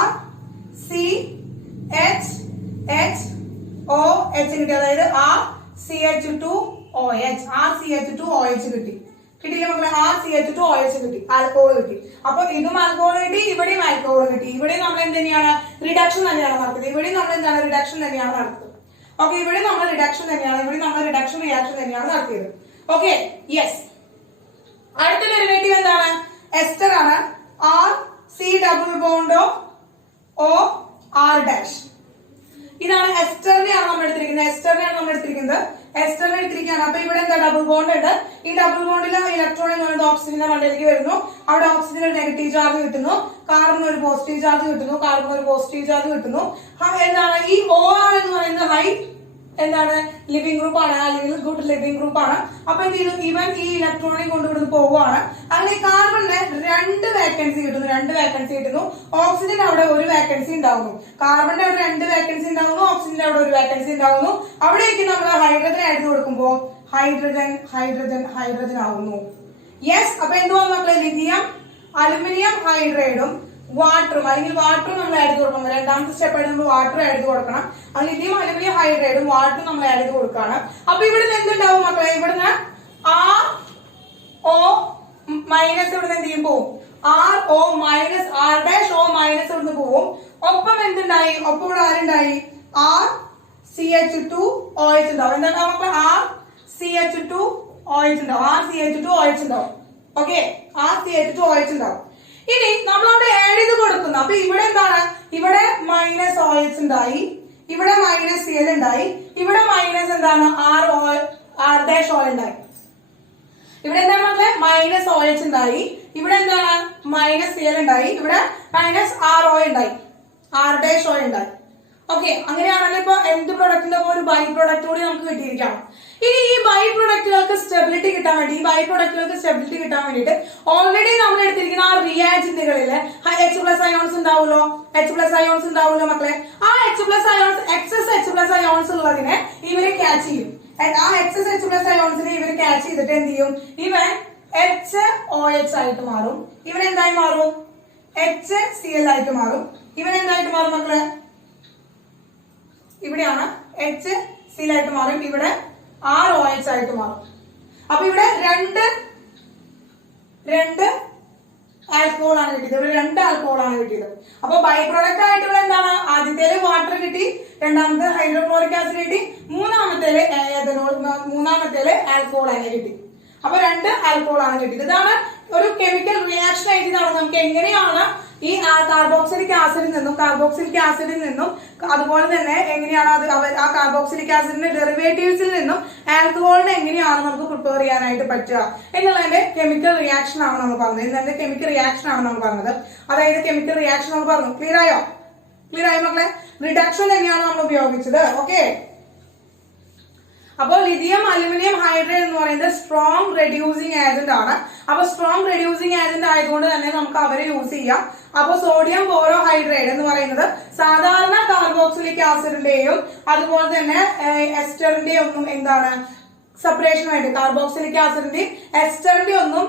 RCHOH കിട്ടി. അതായത് RCH2OH കിട്ടി. കിട്ടിയില്ല മക്കളെ, RCH2OH കിട്ടി, ആൽക്കഹോൾ കിട്ടി. അപ്പൊ ഇതും ആൽക്കഹോൾ കിട്ടി, ഇവിടെയും ആൽക്കഹോൾ കിട്ടി. ഇവിടെ നമ്മൾ എന്ത് തന്നെയാണ്, റിഡക്ഷൻ തന്നെയാണ് നടത്തുന്നത്. ഓക്കെ, ഇവിടെ നമ്മൾ റിഡക്ഷൻ റിയാക്ഷൻ തന്നെയാണ് നടത്തിയത്. Okay, yes. അടുത്ത ഡെറിവേറ്റീവ് എന്താണ്, എസ്റ്റർ ആണ്. RC ഡബിൾ ബോണ്ടോ OR ഡാഷ്. ഇതാണ് എസ്റ്ററിനെയാണ് നമ്മൾ എടുത്തിരിക്കുന്നത്. അപ്പൊ ഇവിടെ എന്താ, ഡബിൾ ബോണ്ട് ഉണ്ട്. ഈ ഡബിൾ ബോണ്ടിൽ ഇലക്ട്രോൺ എന്ന് പറയുന്നത് ഓക്സിജന്റെ മണ്ടയിലേക്ക് വരുന്നു. അവിടെ ഓക്സിജൻ ഒരു നെഗറ്റീവ് ചാർജ് കിട്ടുന്നു, കാർബൺ ഒരു പോസിറ്റീവ് ചാർജ് കിട്ടുന്നു. എന്താണ് ഈ OR എന്ന് പറയുന്നത് ഹൈ ലിവിംഗ് ഗ്രൂപ്പ് ആണ്, അല്ലെങ്കിൽ ഗുഡ് ലിവിംഗ് ഗ്രൂപ്പ് ആണ്. അപ്പൊ എന്ത് ചെയ്തു, ഇവൻ ഈ ഇലക്ട്രോണിക് കൊണ്ടുവിടുന്ന് പോവുകയാണ്. അങ്ങനെ കാർബണിന് രണ്ട് വേക്കൻസി കിട്ടുന്നു. ഓക്സിജന്റെ അവിടെ ഒരു വേക്കൻസി ഉണ്ടാവുന്നു. കാർബണിന്റെ അവിടെ രണ്ട് വേക്കൻസി ഉണ്ടാവുന്നു, ഓക്സിജന്റെ അവിടെ ഒരു വേക്കൻസി ഉണ്ടാവുന്നു. അവിടേക്ക് നമ്മൾ ഹൈഡ്രജൻ ആയിട്ട് കൊടുക്കുമ്പോൾ ഹൈഡ്രജൻ ആവുന്നു. യെസ്. അപ്പൊ എന്തുവാ മക്കളെ, ലിഥിയം അലുമിനിയം ഹൈഡ്രൈഡും വാട്ടറും നമ്മൾ ആഡ് ചെയ്ത് കൊടുക്കണം. രണ്ടാമത്തെ സ്റ്റെപ്പായിട്ട് നമ്മൾ വാട്ടർ ആഡ് ചെയ്ത് കൊടുക്കണം. അത് ലിഥിയം അലുമിനിയം ഹൈഡ്രൈഡും വാട്ടറും നമ്മൾ ആഡ് ചെയ്ത് കൊടുക്കുകയാണ്. അപ്പൊ ഇവിടുന്ന് എന്തുണ്ടാവും മക്കളെ, ഇവിടുന്ന് RO മൈനസ് ഇവിടുന്ന് എന്ത് ചെയ്യും, പോവും. RO മൈനസ് R' ഇവിടുന്ന് പോവും. ഒപ്പം എന്തുണ്ടായി, ഒപ്പം ഇവിടെ ആരുണ്ടായി, RCH2OH ഉണ്ടാവും. എന്താണ് മക്കളെ, RCH2OH ഉണ്ടാവും. ഓക്കെ, RCH2OH ഉണ്ടാവും. ഇനി നമ്മളോട് ആഡ് ചെയ്ത് കൊടുക്കുന്നു. അപ്പൊ ഇവിടെ എന്താണ്, ഇവിടെ -OH ഉണ്ടായി, ഇവിടെ -Cl ഉണ്ടായി, ഇവിടെ മൈനസ് എന്താണ് R' ഉണ്ടായി. ഇവിടെ എന്താണ് മക്കളെ, -OH ഉണ്ടായി, ഇവിടെ എന്താണ് -Cl ഉണ്ടായി, ഇവിടെ -RO ഉണ്ടായി, R' ഉണ്ടായി. ഓക്കെ, അങ്ങനെയാണെങ്കിൽ ഇപ്പൊ എന്ത് പ്രൊഡക്റ്റിന്റെ ഒരു ബൈ പ്രൊഡക്റ്റ് കൂടി നമുക്ക് കിട്ടിയിരിക്കണം. ഇനി ഈ ബൈ പ്രൊഡക്റ്റുകൾക്ക് സ്റ്റെബിലിറ്റി കിട്ടാൻ വേണ്ടി, ഈ ബൈ പ്രൊഡക്റ്റുകൾക്ക് സ്റ്റെബിലിറ്റി കിട്ടാൻ വേണ്ടിയിട്ട് ഓൾറെഡി നമ്മൾ എടുത്തിരിക്കുന്ന ആ റിയാജന്റുകളില് H+ അയോൺസ് ഉണ്ടാവുമല്ലോ, H+ അയോൺസ് ഉണ്ടാവുമല്ലോ മക്കളെ. ആ H+ ions, excess H+ ions ഉള്ളതിനെ ഇവര് ക്യാച്ച് ചെയ്യും. ആ എക്സസ് H+ അയോൺസിനെ ഇവര് ക്യാച്ച് ചെയ്തിട്ട് എന്ത് ചെയ്യും, ഇവൻ HOH ആയിട്ട് മാറും. ഇവൻ എന്തായി മാറും, HCl ആയിട്ട് മാറും. ഇവൻ എന്തായിട്ട് മാറും മക്കളെ, ഇവിടെയാണ് HCl ആയിട്ട് മാറും, ഇവിടെ ROH ആയിട്ട് മാറും. അപ്പൊ ഇവിടെ രണ്ട് ആൽക്കഹോൾ ആണ് കിട്ടിയത്, ഇവിടെ 2 ആൽക്കഹോൾ ആണ് കിട്ടിയത്. അപ്പൊ ബൈ പ്രൊഡക്റ്റ് ആയിട്ട് ഇവിടെ എന്താണ്, ആദ്യത്തേല് വാട്ടർ കിട്ടി, രണ്ടാമത്തെ ഹൈഡ്രോക്ലോറിക് ആസിഡ് കിട്ടി, മൂന്നാമത്തേല് എഥനോൾ, മൂന്നാമത്തേല് ആൽക്കഹോൾ തന്നെ കിട്ടി. അപ്പൊ 2 ആൽക്കഹോൾ ആണ് കിട്ടിയത്. ഇതാണ് ഒരു കെമിക്കൽ റിയാക്ഷൻ ആയിട്ട് നടന്നത്. നമുക്ക് എങ്ങനെയാണ് ഈ കാർബോക്സിലിക് ആസിഡിൽ നിന്നും അതുപോലെ തന്നെ എങ്ങനെയാണ് അത് ആ കാർബോക്സിലിക് ആസിഡിന്റെ ഡെറിവേറ്റീവ്സിൽ നിന്നും ആൽക്കഹോളിനെ എങ്ങനെയാണ് നമുക്ക് പ്രിപ്പയർ ചെയ്യാനായിട്ട് പറ്റുക എന്നുള്ളതിന്റെ കെമിക്കൽ റിയാക്ഷൻ ആണ് നമ്മൾ പറഞ്ഞത്. ഇതിന്റെ കെമിക്കൽ റിയാക്ഷൻ ആണ് നമ്മൾ പറഞ്ഞത്. അതായത് കെമിക്കൽ റിയാക്ഷൻ നമ്മൾ പറഞ്ഞു. ക്ലിയർ ആയോ മക്കളെ? റിഡക്ഷൻ തന്നെയാണ് നമ്മൾ ഉപയോഗിച്ചത്. ഓക്കെ, അപ്പോൾ ലിഥിയം അലുമിനിയം ഹൈഡ്രൈഡ് എന്ന് പറയുന്നത് സ്ട്രോങ് റെഡ്യൂസിങ് ഏജന്റ് ആണ്. അപ്പൊ സ്ട്രോങ് റെഡ്യൂസിങ് ഏജന്റ് ആയതുകൊണ്ട് തന്നെ നമുക്ക് അവരെ യൂസ് ചെയ്യാം. അപ്പൊ സോഡിയം ബോറോഹൈഡ്രൈഡ് എന്ന് പറയുന്നത് സാധാരണ കാർബോക്സിലിക് ആസിഡിന്റെയും അതുപോലെ തന്നെ എസ്റ്ററിന്റെയും ഒന്നും എന്താണ് സെപ്പറേഷൻ ആയിട്ട്, കാർബോക്സിലിക് ആസിഡിന്റെയും എസ്റ്ററിന്റെ ഒന്നും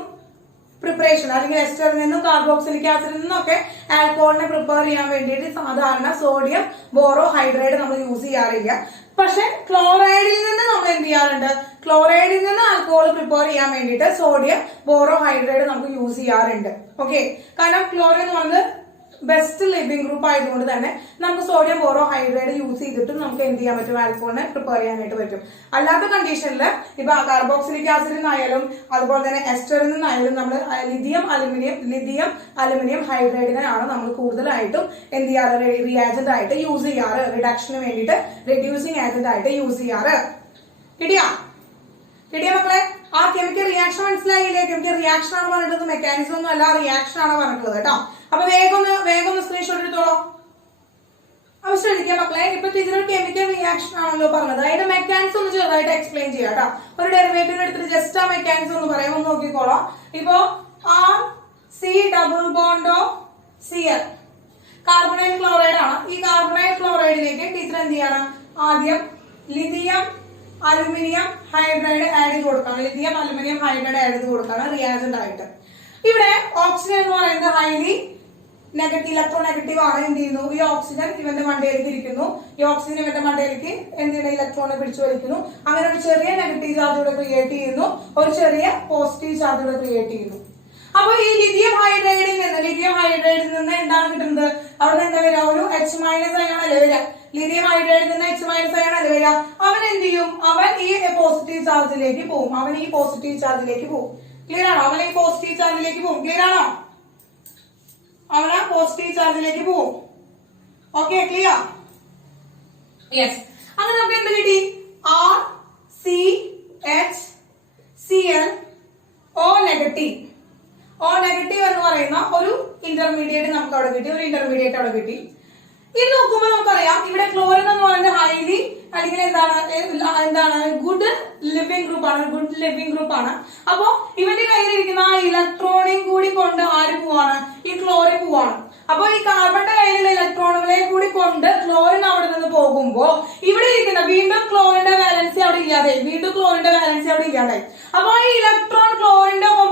പ്രിപ്പറേഷൻ, അല്ലെങ്കിൽ എസ്റ്ററിൽ നിന്നും കാർബോക്സിലിക് ആസിഡിൽ നിന്നൊക്കെ ആൽക്കഹോളിനെ പ്രിപ്പയർ ചെയ്യാൻ വേണ്ടിയിട്ട് സാധാരണ സോഡിയം ബോറോഹൈഡ്രൈഡ് നമ്മൾ യൂസ് ചെയ്യാറില്ല. പക്ഷെ ക്ലോറൈഡിൽ നിന്ന് നമ്മൾ എന്ത് ചെയ്യാറുണ്ട്, ക്ലോറൈഡിൽ നിന്ന് ആൽക്കഹോൾ പ്രിപ്പയർ ചെയ്യാൻ വേണ്ടിയിട്ട് സോഡിയം ബോറോഹൈഡ്രൈഡ് നമുക്ക് യൂസ് ചെയ്യാറുണ്ട്. ഓക്കെ, കാരണം ക്ലോറൈഡ് എന്ന് പറയുന്നത് ബെസ്റ്റ് ലിവിംഗ് ഗ്രൂപ്പ് ആയതുകൊണ്ട് തന്നെ നമുക്ക് സോഡിയം ബോറോഹൈഡ്രൈഡ് യൂസ് ചെയ്തിട്ടും നമുക്ക് എന്ത് ചെയ്യാൻ പറ്റും, ആൽക്കഹോളിനെ പ്രിപ്പയർ ചെയ്യാനായിട്ട് പറ്റും. അല്ലാത്ത കണ്ടീഷനിൽ ഇപ്പൊ കാർബോക്സിലിക് ആസിഡിൽ നിന്നായാലും അതുപോലെ തന്നെ എസ്റ്ററിൽ നിന്നായാലും നമ്മൾ ലിഥിയം അലുമിനിയം ഹൈഡ്രൈഡിനെയാണ് നമ്മൾ കൂടുതലായിട്ടും എന്ത് ചെയ്യാറ്, റിയാജന്റ് ആയിട്ട് യൂസ് ചെയ്യാറ്, റിഡക്ഷന് വേണ്ടിയിട്ട് റെഡ്യൂസിങ് ഏജന്റ് ആയിട്ട് യൂസ് ചെയ്യാറ്. കിട്ടിയ മക്കളെ? ആ കെമിക്കൽ റിയാക്ഷൻ മനസ്സിലായില്ലേ? കെമിക്കൽ റിയാക്ഷൻ ആണ് പറഞ്ഞിട്ടുള്ളത്, മെക്കാനിസം ഒന്നും അല്ല, റിയാക്ഷൻ ആണ് പറഞ്ഞിട്ടുള്ളത് കേട്ടോ. അപ്പൊ വേഗം ഒന്ന് സ്ക്രീൻഷോട്ട് എടുത്തോളൂ. അപ്പൊ ശ്രദ്ധിക്കുക മക്കളെ, ഇപ്പൊ ഇതിനൊരു കെമിക്കൽ റിയാക്ഷൻ ആണല്ലോ പറഞ്ഞത്, അതിന്റെ മെക്കാനിസം ഒന്ന് ചെറുതായിട്ട് എക്സ്പ്ലെയിൻ ചെയ്യാം കേട്ടോ. ഒരു ഡെറിവേറ്റീവ് എടുത്തിട്ട് ജസ്റ്റ് ആ മെക്കാനിസം ഒന്ന് പറയാം, ഒന്ന് നോക്കിക്കോളാം. ഇപ്പൊ RC≡CL കാർബണൈൽ ക്ലോറൈഡ് ആണ്. ഈ കാർബണൈൽ ക്ലോറൈഡിലേക്ക് ടീച്ചർ എന്ത് ചെയ്യണം, ആദ്യം ലിഥിയം അലുമിനിയം ഹൈഡ്രൈഡ് ആഡ് ചെയ്ത് കൊടുക്കണം. ലിഥിയം അലുമിനിയം ഹൈഡ്രൈഡ് ആഡ് ചെയ്ത് കൊടുക്കണം റിയാജന്റ് ആയിട്ട്. ഇവിടെ ഓക്സിജൻ എന്ന് പറയുന്നത് ഹൈലി ഇലക്ട്രോ നെഗറ്റീവ് ആണ്. എന്ത് ചെയ്യുന്നു, ഈ ഓക്സിജൻ ഇവന്റെ മണ്ടയിലേക്ക് ഇരിക്കുന്നു, ഈ ഓക്സിജൻ ഇവന്റെ മണ്ടയിലേക്ക് എന്ത് ചെയ്യുന്നു, ഇലക്ട്രോണെ പിടിച്ചു വലിക്കുന്നു. അങ്ങനെ ഒരു ചെറിയ നെഗറ്റീവ് ചാർജ് ഇവിടെ ക്രിയേറ്റ് ചെയ്യുന്നു, ഒരു ചെറിയ പോസിറ്റീവ് ചാർജ് ഇവിടെ ക്രിയേറ്റ് ചെയ്യുന്നു. അപ്പൊ ഈ ലിഥിയം ഹൈഡ്രൈഡിൽ നിന്ന് എന്താണ് കിട്ടുന്നത്, അവിടെ എന്താ വരിക, ഒരു H- അയാണല്ലേ വരിക. ലിഥിയം ഹൈഡ്രൈഡിൽ നിന്ന് H- അയാണല്ലേ വരിക. അവൻ എന്ത് ചെയ്യും, അവൻ ഈ പോസിറ്റീവ് ചാർജിലേക്ക് പോകും. ക്ലിയർ ആണോ? അവൻ ഈ പോസിറ്റീവ് ചാർജിലേക്ക് പോകും. ക്ലിയർ ആണോ? അവന് പോസിറ്റീവ് ചാർജിലേക്ക് പോകും. Okay, clear? യെസ്. അങ്ങനെ നമുക്ക് എന്ത് കിട്ടി, RCHClO നെഗറ്റീവ് എന്ന് പറയുന്ന ഒരു ഇന്റർമീഡിയറ്റ് നമുക്ക് അവിടെ കിട്ടി. ഇത് നോക്കുമ്പോൾ നമുക്കറിയാം, ഇവിടെ ക്ലോറിൻ എന്ന് പറയുന്നത് ഹൈലി അല്ലെങ്കിൽ എന്താണ് ഗുഡ് ലിവിംഗ് ഗ്രൂപ്പ് ആണ്. അപ്പോ ഇവന്റെ കയ്യിലിരിക്കുന്ന ആ ഇലക്ട്രോണും കൂടി കൊണ്ട് ആര് പോവാണ്, ഈ ക്ലോറിൻ പോവാണ്. അപ്പൊ ഈ കാർബണിന്റെ കയ്യിലുള്ള ഇലക്ട്രോണുകളെ കൂടി കൊണ്ട് ക്ലോറിൻ അവിടെ നിന്ന് പോകുമ്പോ ഇവിടെ ഇരിക്കുന്ന വീണ്ടും ക്ലോറിന്റെ വാലൻസി അവിടെ ഇല്ലാതെ അപ്പൊ ഈ ഇലക്ട്രോൺ ക്ലോറിന്റെ ഒപ്പം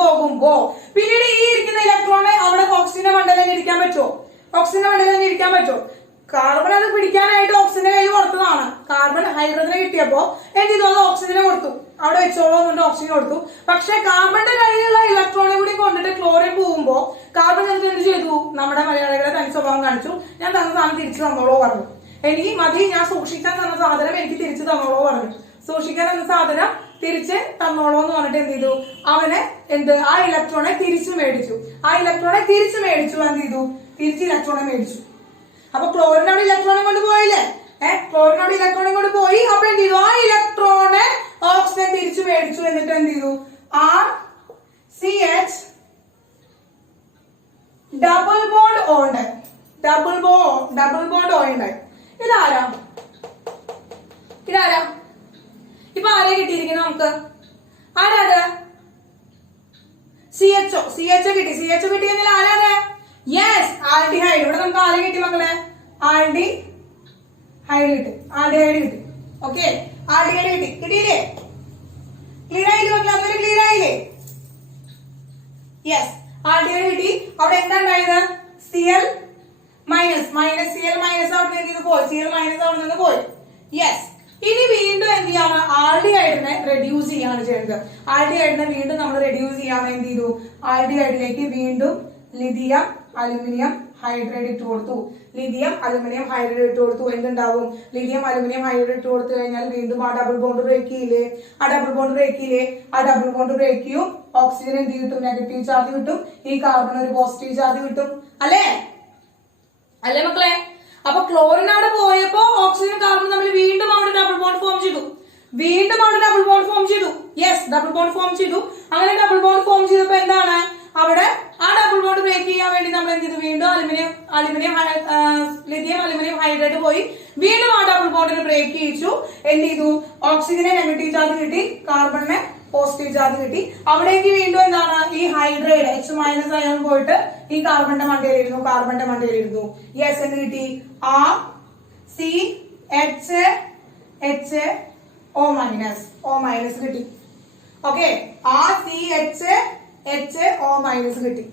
പോകുമ്പോ പിന്നീട് ഈ ഇരിക്കുന്ന ഇലക്ട്രോണെ അവിടെ ഓക്സിജന്റെ മണ്ഡലം ഇരിക്കാൻ പറ്റുമോ? കാർബൺ അത് പിടിക്കാനായിട്ട് ഓക്സിജന്റെ കയ്യിൽ കൊടുത്തതാണ്. കാർബൺ ഹൈഡ്രജനെ കിട്ടിയപ്പോ എന്ത് ചെയ്തു, അത് ഓക്സിജനെ കൊടുത്തു, അവിടെ വെച്ചോളൂ എന്നിട്ട് ഓക്സിജൻ കൊടുത്തു. പക്ഷെ കാർബണിന്റെ കയ്യിലുള്ള ഇലക്ട്രോണെ കൂടി കൊണ്ടിട്ട് ക്ലോറിൻ പോകുമ്പോ കാർബൺ എന്ത് ചെയ്തു, നമ്മുടെ മലയാളികളെ തനി സ്വഭാവം കാണിച്ചു. ഞാൻ തന്ന സാധനം തിരിച്ചു തന്നോളോ പറഞ്ഞു. എനിക്ക് മതി, ഞാൻ സൂക്ഷിക്കാൻ തന്ന സാധനം എനിക്ക് തിരിച്ചു തന്നോളോ പറഞ്ഞു. സൂക്ഷിക്കാൻ തന്ന സാധനം തിരിച്ച് തന്നോളോ എന്ന് പറഞ്ഞിട്ട് എന്ത് ചെയ്തു, അവന് ആ ഇലക്ട്രോണെ തിരിച്ചു മേടിച്ചു. എന്ത് ചെയ്തു, തിരിച്ച് ഇലക്ട്രോണെ മേടിച്ചു. അപ്പൊ ക്ലോറിനോട് ഇലക്ട്രോണെ കൊണ്ട് പോയില്ലേ, അപ്പൊ എന്ത് ചെയ്തു, ആ ഇലക്ട്രോണെ ഓക്സിജൻ തിരിച്ചു മേടിച്ചു. എന്നിട്ട് എന്ത് ചെയ്തു, RCH ഡബിൾ ബോണ്ട് ഓണ്ട്, ഡബിൾ ബോണ്ട് ഓണ്ട്. ഇതാരാ? ഇതാരാ? ഇപ്പൊ ആരെ കിട്ടിയിരിക്കുന്നത് നമുക്ക്? ആരാത്? CHO. CHO കിട്ടി. CHO കിട്ടി കഴിഞ്ഞാൽ ആരാത്? Yes, aldehyde. ഇവിടെ നമുക്ക് ആരെ കിട്ടി മക്കളെ? ആൽഡിഹൈഡ് കിട്ടി. ആൽഡിഹൈഡ് കിട്ടി. ഓക്കെ, ആൽഡിഹൈഡ് കിട്ടി. കിട്ടിയില്ലേ? ക്ലിയർ ആയില്ലേ മക്കളെ? അങ്ങനെ ക്ലിയർ ആയില്ലേ? യെസ്, ആൽഡിഹൈഡ് കിട്ടി. അവിടെ എന്താ ഉണ്ടായത്? Cl മൈനസ് Cl മൈനസ് അവിടെ നിന്ന് ഇത് പോയി. Cl മൈനസ് അവിടെ നിന്ന് പോയി. യെസ്. ഇനി വീണ്ടും എന്ത് ചെയ്യാണ്? ആൽഡിഹൈഡിനെ റെഡ്യൂസ് ചെയ്യാണ് ചെയ്യുന്നത്. ആൽഡിഹൈഡിനെ വീണ്ടും നമ്മൾ റെഡ്യൂസ് ചെയ്യാൻ എന്ത് ചെയ്തു? ആൽഡിഹൈഡിലേക്ക് വീണ്ടും ലിഥിയം അലുമിനിയം ഹൈഡ്രൈഡ് ഇട്ട് കൊടുത്തു. ലിഥിയം അലുമിനിയം ഹൈഡ്രൈഡ് ഇട്ട് കൊടുത്തു. എന്തുണ്ടാവും? ലിഥിയം അലുമിനിയം ഹൈഡ്രൈഡ് ഇട്ട് കൊടുത്തു കഴിഞ്ഞാൽ വീണ്ടും ആ ഡബിൾ ബോണ്ട് ബ്രേക്ക് ചെയ്യില്ലേ? ആ ഡബിൾ ബോണ്ട് ബ്രേക്ക് ചെയ്യും. ഓക്സിജൻ എന്ത് കിട്ടും? നെഗറ്റീവ് ചാർജ് കിട്ടും. ഈ കാർബൺ ഒരു പോസിറ്റീവ് ചാർജ് കിട്ടും. അല്ലേ മക്കളെ? അപ്പൊ ക്ലോറിൻ അവിടെ പോയപ്പോ ഓക്സിജൻ കാർബൺ തമ്മിൽ വീണ്ടും അവിടെ ഡബിൾ ബോണ്ട് ഫോം ചെയ്തു. യെസ്, ഡബിൾ ബോണ്ട് ഫോം ചെയ്തു. അങ്ങനെ ഡബിൾ ബോണ്ട് ഫോം ചെയ്തപ്പോ എന്താണ്? അവിടെ ആ ഡബിൾ ബോണ്ട് ബ്രേക്ക് ചെയ്യാൻ വേണ്ടി നമ്മൾ എന്ത് ചെയ്തു? വീണ്ടും ലിഥിയം അലുമിനിയം ഹൈഡ്രൈഡ് പോയി വീണ്ടും ആ ഡബിൾ ബോണ്ടിന് ബ്രേക്ക് ചെയ്യിച്ചു. എന്ത് ചെയ്തു? ഓക്സിജനെ നെഗറ്റീവ് ചാർജ് കിട്ടി, കാർബണിന് പോസിറ്റീവ് ചാർജ് കിട്ടി. അവിടേക്ക് വീണ്ടും എന്താണ്? ഈ ഹൈഡ്രൈഡ് H മൈനസ് അയോൺ പോയിട്ട് ഈ കാർബണിന്റെ മണ്ടയിലിരുന്നു. യെസ്, എന്ത് കിട്ടി? RCHO മൈനസ് കിട്ടി. ഓക്കെ, RCHO മൈനസ് കിട്ടി.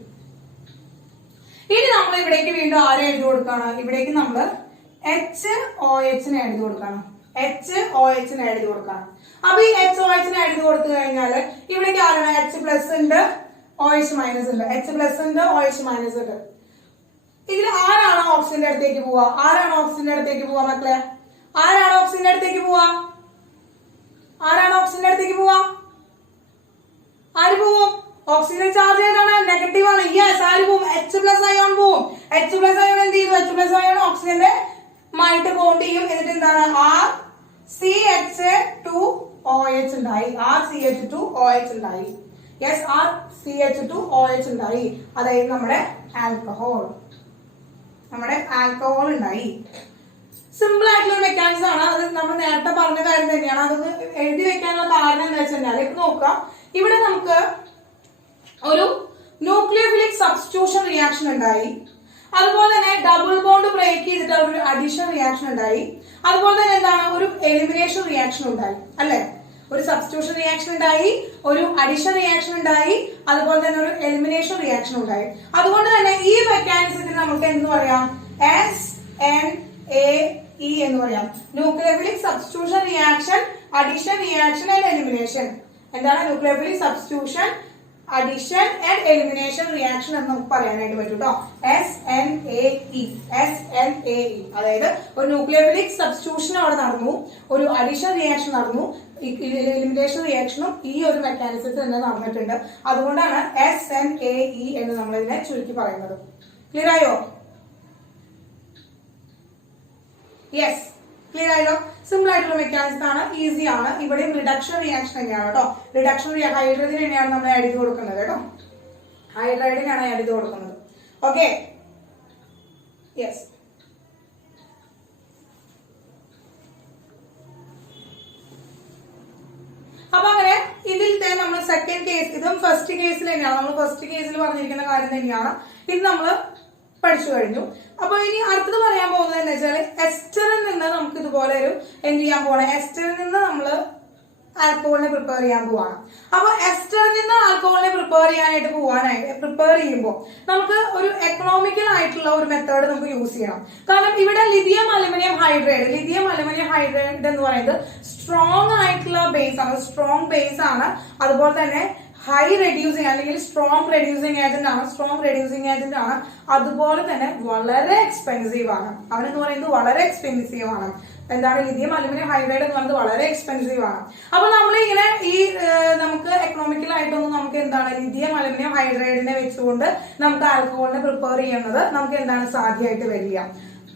ഇനി നമ്മൾ ഇവിടേക്ക് വീണ്ടും ആരെ എഴുതി കൊടുക്കാണ്? ഇവിടേക്ക് നമ്മൾ HOHനെ എഴുതി കൊടുക്കണം. അപ്പൊ ഈ HOH എഴുതി കൊടുത്തു കഴിഞ്ഞാല് ഇവിടേക്ക് ആരാണ്? H പ്ലസ് ഉണ്ട്, OH മൈനസ് ഉണ്ട്. H പ്ലസ് ഉണ്ട്, OH മൈനസ് ഉണ്ട്. ഇതിൽ ആരാണ് ഓക്സിജന്റെ അടുത്തേക്ക് പോവാ? മക്കളെ? ആരാണ് ഓക്സിജന്റെ അടുത്തേക്ക് പോവാ? ആര് പോവും? ഓക്സിജൻ ചാർജ് ഏതാണ്? നെഗറ്റീവ് ആണ്. യെസ്, ആര് പോവും? H പ്ലസ് അയോൺ പോവും. H പ്ലസ് അയോൺ എന്ത് ചെയ്തു? H പ്ലസ് അയോൺ ഓക്സിജന്റെ മായിട്ട് ബോണ്ട് ചെയ്യും. എന്നിട്ട് എന്താണ്? RCH2OH ഉണ്ടായി. യെസ്, RCH2OH ഉണ്ടായി. അതായത് നമ്മുടെ ആൽക്കഹോൾ ഉണ്ടായി. സിമ്പിൾ ആയിട്ടുള്ള മെക്കാനിസം ആണ്. അത് നമ്മൾ നേരത്തെ പറഞ്ഞ കാര്യം തന്നെയാണ്. അതൊന്ന് എഴുതി വെക്കാനുള്ള കാരണം എന്താ വെച്ചാൽ ഇപ്പൊ നോക്കാം. ഇവിടെ നമുക്ക് ഒരു ന്യൂക്ലിയോഫിലിക് സബ്സ്റ്റിറ്റ്യൂഷൻ റിയാക്ഷൻ ഉണ്ടായി. അതുപോലെ തന്നെ ഡബിൾ ബോണ്ട് ബ്രേക്ക് ചെയ്തിട്ട് ഒരു അഡീഷൻ റിയാക്ഷൻ ഉണ്ടായി. അതുപോലെ തന്നെ എന്താണ്? ഒരു എലിമിനേഷൻ റിയാക്ഷൻ ഉണ്ടായി. അല്ലെ? ഒരു സബ്സ്റ്റിറ്റ്യൂഷൻ റിയാക്ഷൻ ഉണ്ടായി, ഒരു അഡീഷൻ റിയാക്ഷൻ ഉണ്ടായി, അതുപോലെ തന്നെ ഒരു എലിമിനേഷൻ റിയാക്ഷൻ ഉണ്ടായി. അതുകൊണ്ട് തന്നെ ഈ മെക്കാനിസത്തിന് നമുക്ക് എന്ത് പറയാം? SNAE എന്ന് പറയാം. Nucleophilic substitution reaction, addition reaction and elimination. എന്താണ്? Nucleophilic substitution, addition and elimination reaction എന്ന് നമുക്ക് പറയാനായിട്ട് പറ്റും കേട്ടോ. SNAE. അതായത് ഒരു ന്യൂക്ലിയോഫിലിക് സബ്സ്റ്റിറ്റ്യൂഷൻ അവിടെ നടന്നു, ഒരു അഡീഷൻ റിയാക്ഷൻ നടന്നു, എലിമിനേഷൻ റിയാക്ഷനും ഈ ഒരു മെക്കാനിസത്തിൽ തന്നെ നടന്നിട്ടുണ്ട്. അതുകൊണ്ടാണ് SNAE എന്ന് നമ്മൾ ഇതിനെ ചുരുക്കി പറയുന്നത്. ക്ലിയർ ആയോ? യെസ്, ക്ലിയർ ആയല്ലോ? സിമ്പിൾ ആയിട്ടുള്ള മെക്കാനിസം ആണ്, ഈസി ആണ്. ഇവിടെയും റിഡക്ഷൻ റിയാക്ഷൻ തന്നെയാണ് കേട്ടോ. ഹൈഡ്രജൻ തന്നെയാണ് നമ്മൾ ആഡ് ചെയ്ത് കൊടുക്കുന്നത് കേട്ടോ. ഹൈഡ്രൈഡിനാണ് ആഡ് ചെയ്ത് കൊടുക്കുന്നത്. Okay, yes. അപ്പൊ അങ്ങനെ ഇതിലത്തെ നമ്മൾ സെക്കൻഡ് കേസ്, ഇതും ഫസ്റ്റ് കേസിൽ തന്നെയാണ്. നമ്മൾ ഫസ്റ്റ് കേസിൽ പറഞ്ഞിരിക്കുന്ന കാര്യം തന്നെയാണ്. ഇത് നമ്മൾ പഠിച്ചു കഴിഞ്ഞു. അപ്പൊ ഇനി അടുത്തത് പറയാൻ പോകുന്നത് എന്താ വെച്ചാൽ എസ്റ്ററിൽ നിന്ന് നമുക്ക് ഇതുപോലെ ഒരു എന്ത് ചെയ്യാൻ പോവാണ്? എസ്റ്ററിൽ നിന്ന് നമ്മൾ ആൽക്കഹോളിനെ പ്രിപ്പയർ ചെയ്യാൻ പോവാണ്. അപ്പൊ എസ്റ്ററിൽ നിന്ന് ആൽക്കഹോളിനെ പ്രിപ്പയർ ചെയ്യുമ്പോൾ നമുക്ക് ഒരു എക്കണോമിക്കൽ ആയിട്ടുള്ള ഒരു മെത്തേഡ് നമുക്ക് യൂസ് ചെയ്യണം. കാരണം ഇവിടെ ലിഥിയം അലുമിനിയം ഹൈഡ്രൈഡ് എന്ന് പറയുന്നത് സ്ട്രോങ് ആയിട്ടുള്ള ബേസ് ആണ്. അതുപോലെ തന്നെ ഹൈ റെഡ്യൂസിങ് അല്ലെങ്കിൽ സ്ട്രോങ് റെഡ്യൂസിങ് ഏജന്റ് ആണ്. അതുപോലെ തന്നെ വളരെ എക്സ്പെൻസീവ് ആണ്. അവനെന്ന് പറയുന്നത് വളരെ എക്സ്പെൻസീവ് ആണ്. എന്താണ്? ലിഥിയം അലുമിനിയം ഹൈഡ്രൈഡ് എന്ന് പറയുന്നത് വളരെ എക്സ്പെൻസീവ് ആണ്. അപ്പൊ നമ്മൾ ഇങ്ങനെ നമുക്ക് എക്കണോമിക്കൽ ആയിട്ടൊന്നും നമുക്ക് എന്താണ് ലിഥിയം അലുമിനിയം ഹൈഡ്രൈഡിനെ വെച്ചുകൊണ്ട് നമുക്ക് ആൽക്കഹോളിനെ പ്രിപ്പയർ ചെയ്യുന്നത് നമുക്ക് എന്താണ് സാധ്യമായിട്ട് വരിക.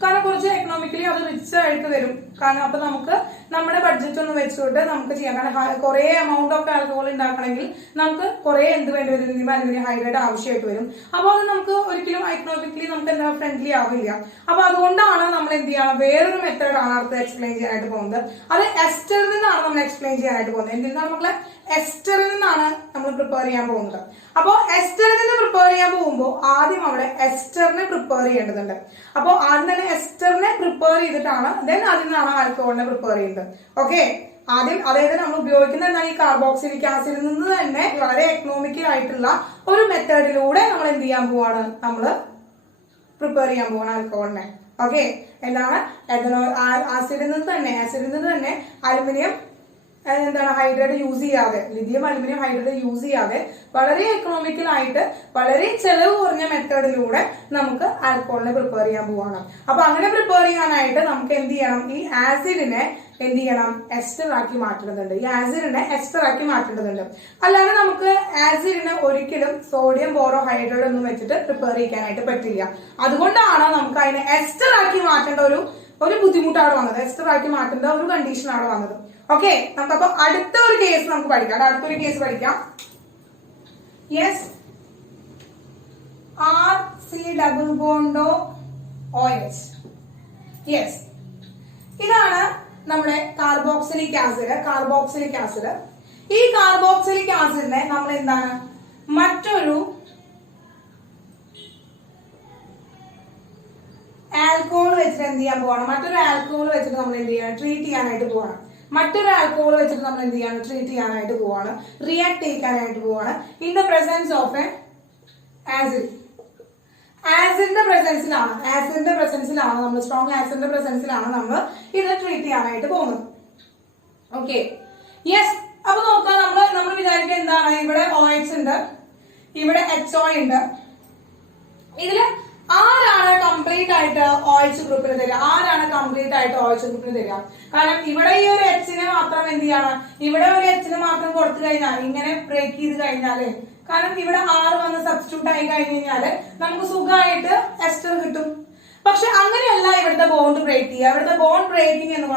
കാരണം കുറച്ച് എക്കണോമിക്കലി അത് റിച്ച് ആയിട്ട് വരും. കാരണം അപ്പൊ നമുക്ക് നമ്മുടെ ബഡ്ജറ്റ് ഒന്ന് വെച്ചുകൊണ്ട് നമുക്ക് ചെയ്യാം. കാരണം കുറെ എമൗണ്ട് ഓഫ് ആൽക്കഹോൾ ഉണ്ടാക്കണമെങ്കിൽ നമുക്ക് കുറെ എന്ത് വേണ്ടി വരും, അലുമിനിയം ഹൈഡ്രേറ്റ് ആവശ്യമായിട്ട് വരും. അപ്പൊ അത് നമുക്ക് ഒരിക്കലും എക്കണോമിക്കലി നമുക്ക് എന്താ ഫ്രണ്ട്ലി ആവില്ല. അപ്പൊ അതുകൊണ്ടാണ് നമ്മൾ എന്ത് ചെയ്യണം, വേറൊരു മെത്തേഡാണ് അടുത്ത് എക്സ്പ്ലെയിൻ ചെയ്യാനായിട്ട് പോകുന്നത്. അത് എസ്റ്ററിൽ നിന്നാണ് നമ്മൾ എക്സ്പ്ലെയിൻ ചെയ്യാനായിട്ട് പോകുന്നത്. എന്തിനാണ് നമ്മളെ എസ്റ്ററിൽ നിന്നാണ് നമ്മൾ പ്രിപ്പയർ ചെയ്യാൻ പോകുന്നത്. അപ്പൊ എസ്റ്ററിൽ നിന്ന് പ്രിപ്പയർ ചെയ്യാൻ പോകുമ്പോൾ ആദ്യം അവിടെ എസ്റ്ററിനെ പ്രിപ്പയർ ചെയ്യേണ്ടതുണ്ട്. അപ്പൊ ആദ്യം തന്നെ എസ്റ്ററിനെ പ്രിപ്പയർ ചെയ്തിട്ടാണ് ദെൻ അതിൽ നിന്നാണ് ആൽക്കഹോളിനെ പ്രിപ്പയർ ചെയ്യുന്നത്. ഓക്കെ, ആദ്യം അതായത് നമ്മൾ ഉപയോഗിക്കുന്ന എന്താണ് ഈ കാർബോക്സിലിക് ആസിഡിൽ നിന്ന് തന്നെ വളരെ എക്കണോമിക്കൽ ആയിട്ടുള്ള ഒരു മെത്തേഡിലൂടെ നമ്മൾ എന്ത് ചെയ്യാൻ പോവാണ്, നമ്മൾ പ്രിപ്പയർ ചെയ്യാൻ പോവാണ് ആൽക്കഹോളിനെ. ഓക്കെ, എന്താണ് ആസിഡിൽ നിന്ന് തന്നെ അലുമിനിയം എന്താണ് ഹൈഡ്രേറ്റ് യൂസ് ചെയ്യാതെ, ലിഥിയം അലുമിനിയം ഹൈഡ്രേറ്റ് യൂസ് ചെയ്യാതെ വളരെ എക്കണോമിക്കൽ ആയിട്ട് വളരെ ചെലവ് കുറഞ്ഞ മെത്തേഡിലൂടെ നമുക്ക് ആൽക്കഹോളിനെ പ്രിപ്പയർ ചെയ്യാൻ പോവാണ്. അപ്പൊ അങ്ങനെ പ്രിപ്പയർ ചെയ്യാനായിട്ട് നമുക്ക് എന്ത് ചെയ്യണം, ഈ ആസിഡിനെ എന്ത് ചെയ്യണം, എസ്റ്റർ ആക്കി മാറ്റേണ്ടതുണ്ട്. ഈ ആസിഡിനെ എസ്റ്റർ ആക്കി മാറ്റേണ്ടതുണ്ട്. അല്ലാതെ നമുക്ക് ആസിഡിനെ ഒരിക്കലും സോഡിയം ബോറോ ഹൈഡ്രേറ്റ് ഒന്നും വെച്ചിട്ട് പ്രിപ്പയർ ചെയ്യാനായിട്ട് പറ്റില്ല. അതുകൊണ്ടാണ് നമുക്ക് അതിനെ എസ്റ്റർ ആക്കി മാറ്റേണ്ട ഒരു ബുദ്ധിമുട്ടാണ് വന്നത്. എസ്റ്റർ ആക്കി മാറ്റേണ്ട ഒരു കണ്ടീഷനാണ് വന്നത്. ഓക്കെ, നമുക്കപ്പോ അടുത്ത ഒരു കേസ് നമുക്ക് പഠിക്കാം. അടുത്തൊരു കേസ് പഠിക്കാം. യെസ്, RC ഡബിൾ ബോണ്ടോ OH. യെസ്, ഇതാണ് നമ്മുടെ കാർബോക്സിലിക് ആസിഡ്. ഈ കാർബോക്സിലിക് ആസിഡിനെ നമ്മൾ എന്താണ് മറ്റൊരു ആൽക്കഹോൾ വെച്ചിട്ട് എന്ത് ചെയ്യാൻ പോവാണ്, മറ്റൊരു ആൽക്കഹോൾ വെച്ചിട്ട് നമ്മൾ എന്ത് ചെയ്യണം, ട്രീറ്റ് ചെയ്യാനായിട്ട് പോവാണ്. റിയാക്ട് ചെയ്യിക്കാനായിട്ട് പോവാണ് in the presence of a acid. ആസിഡിന്റെ പ്രസൻസിലാണ് നമ്മൾ സ്ട്രോങ് ആസിഡിന്റെ പ്രസൻസിലാണ് നമ്മൾ ഇത് ട്രീറ്റ് ചെയ്യാനായിട്ട് പോകുന്നത്. Okay, yes. അപ്പൊ നോക്കാം, നമ്മൾ വിചാരിക്കുക എന്താണ്, ഇവിടെ OH ഉണ്ട്, ഇവിടെ HO ഉണ്ട്. ഇതില് ആരാണ് കംപ്ലീറ്റ് ആയിട്ട് OH ഗ്രൂപ്പിന് തരിക? കാരണം ഇവിടെ ഈ ഒരു Hനെ മാത്രം എന്ത് ചെയ്യണം, ഇവിടെ ഒരു Hനെ മാത്രം കൊടുത്തു കഴിഞ്ഞാൽ, ഇങ്ങനെ ബ്രേക്ക് ചെയ്ത് കഴിഞ്ഞാല്, കാരണം ഇവിടെ R വന്ന് സബ്സ്റ്റിറ്റ്യൂട്ട് ആയി കഴിഞ്ഞാല് നമുക്ക് സുഖമായിട്ട് എസ്റ്റർ കിട്ടും. പക്ഷെ അങ്ങനെയല്ല ഇവിടുത്തെ ബോണ്ട് ബ്രേക്ക് ചെയ്യുക. ഇവിടുത്തെ ബോണ്ട് ബ്രേക്കിംഗ് എന്ന്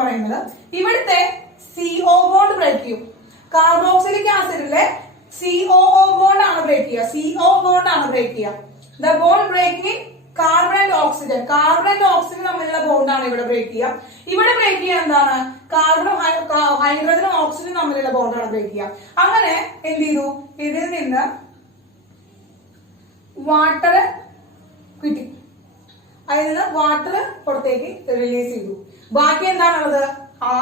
പറയുന്നത് ഇവിടുത്തെ CO ബോണ്ട് ബ്രേക്ക് ചെയ്യും. കാർബോക്സിലിക് ആസിഡിലെ COO ബോണ്ട് ആണ് ബ്രേക്ക് ചെയ്യുക. The bond breaking carbon and oxygen തമ്മിലുള്ള ബോണ്ടാണ് ഇവിടെ ബ്രേക്ക് ചെയ്യുക. ഇവിടെ ബ്രേക്ക് ചെയ്യുക എന്താണ്, കാർബണും ഹൈഡ്രജനും ഓക്സിജനും തമ്മിലുള്ള ബോണ്ടാണ് ബ്രേക്ക് ചെയ്യുക. അങ്ങനെ എന്ത് ചെയ്തു, ഇതിൽ നിന്ന് വാട്ടർ കിട്ടി, അതിൽ നിന്ന് വാട്ടർ പുറത്തേക്ക് റിലീസ് ചെയ്തു. ബാക്കി എന്താണുള്ളത്,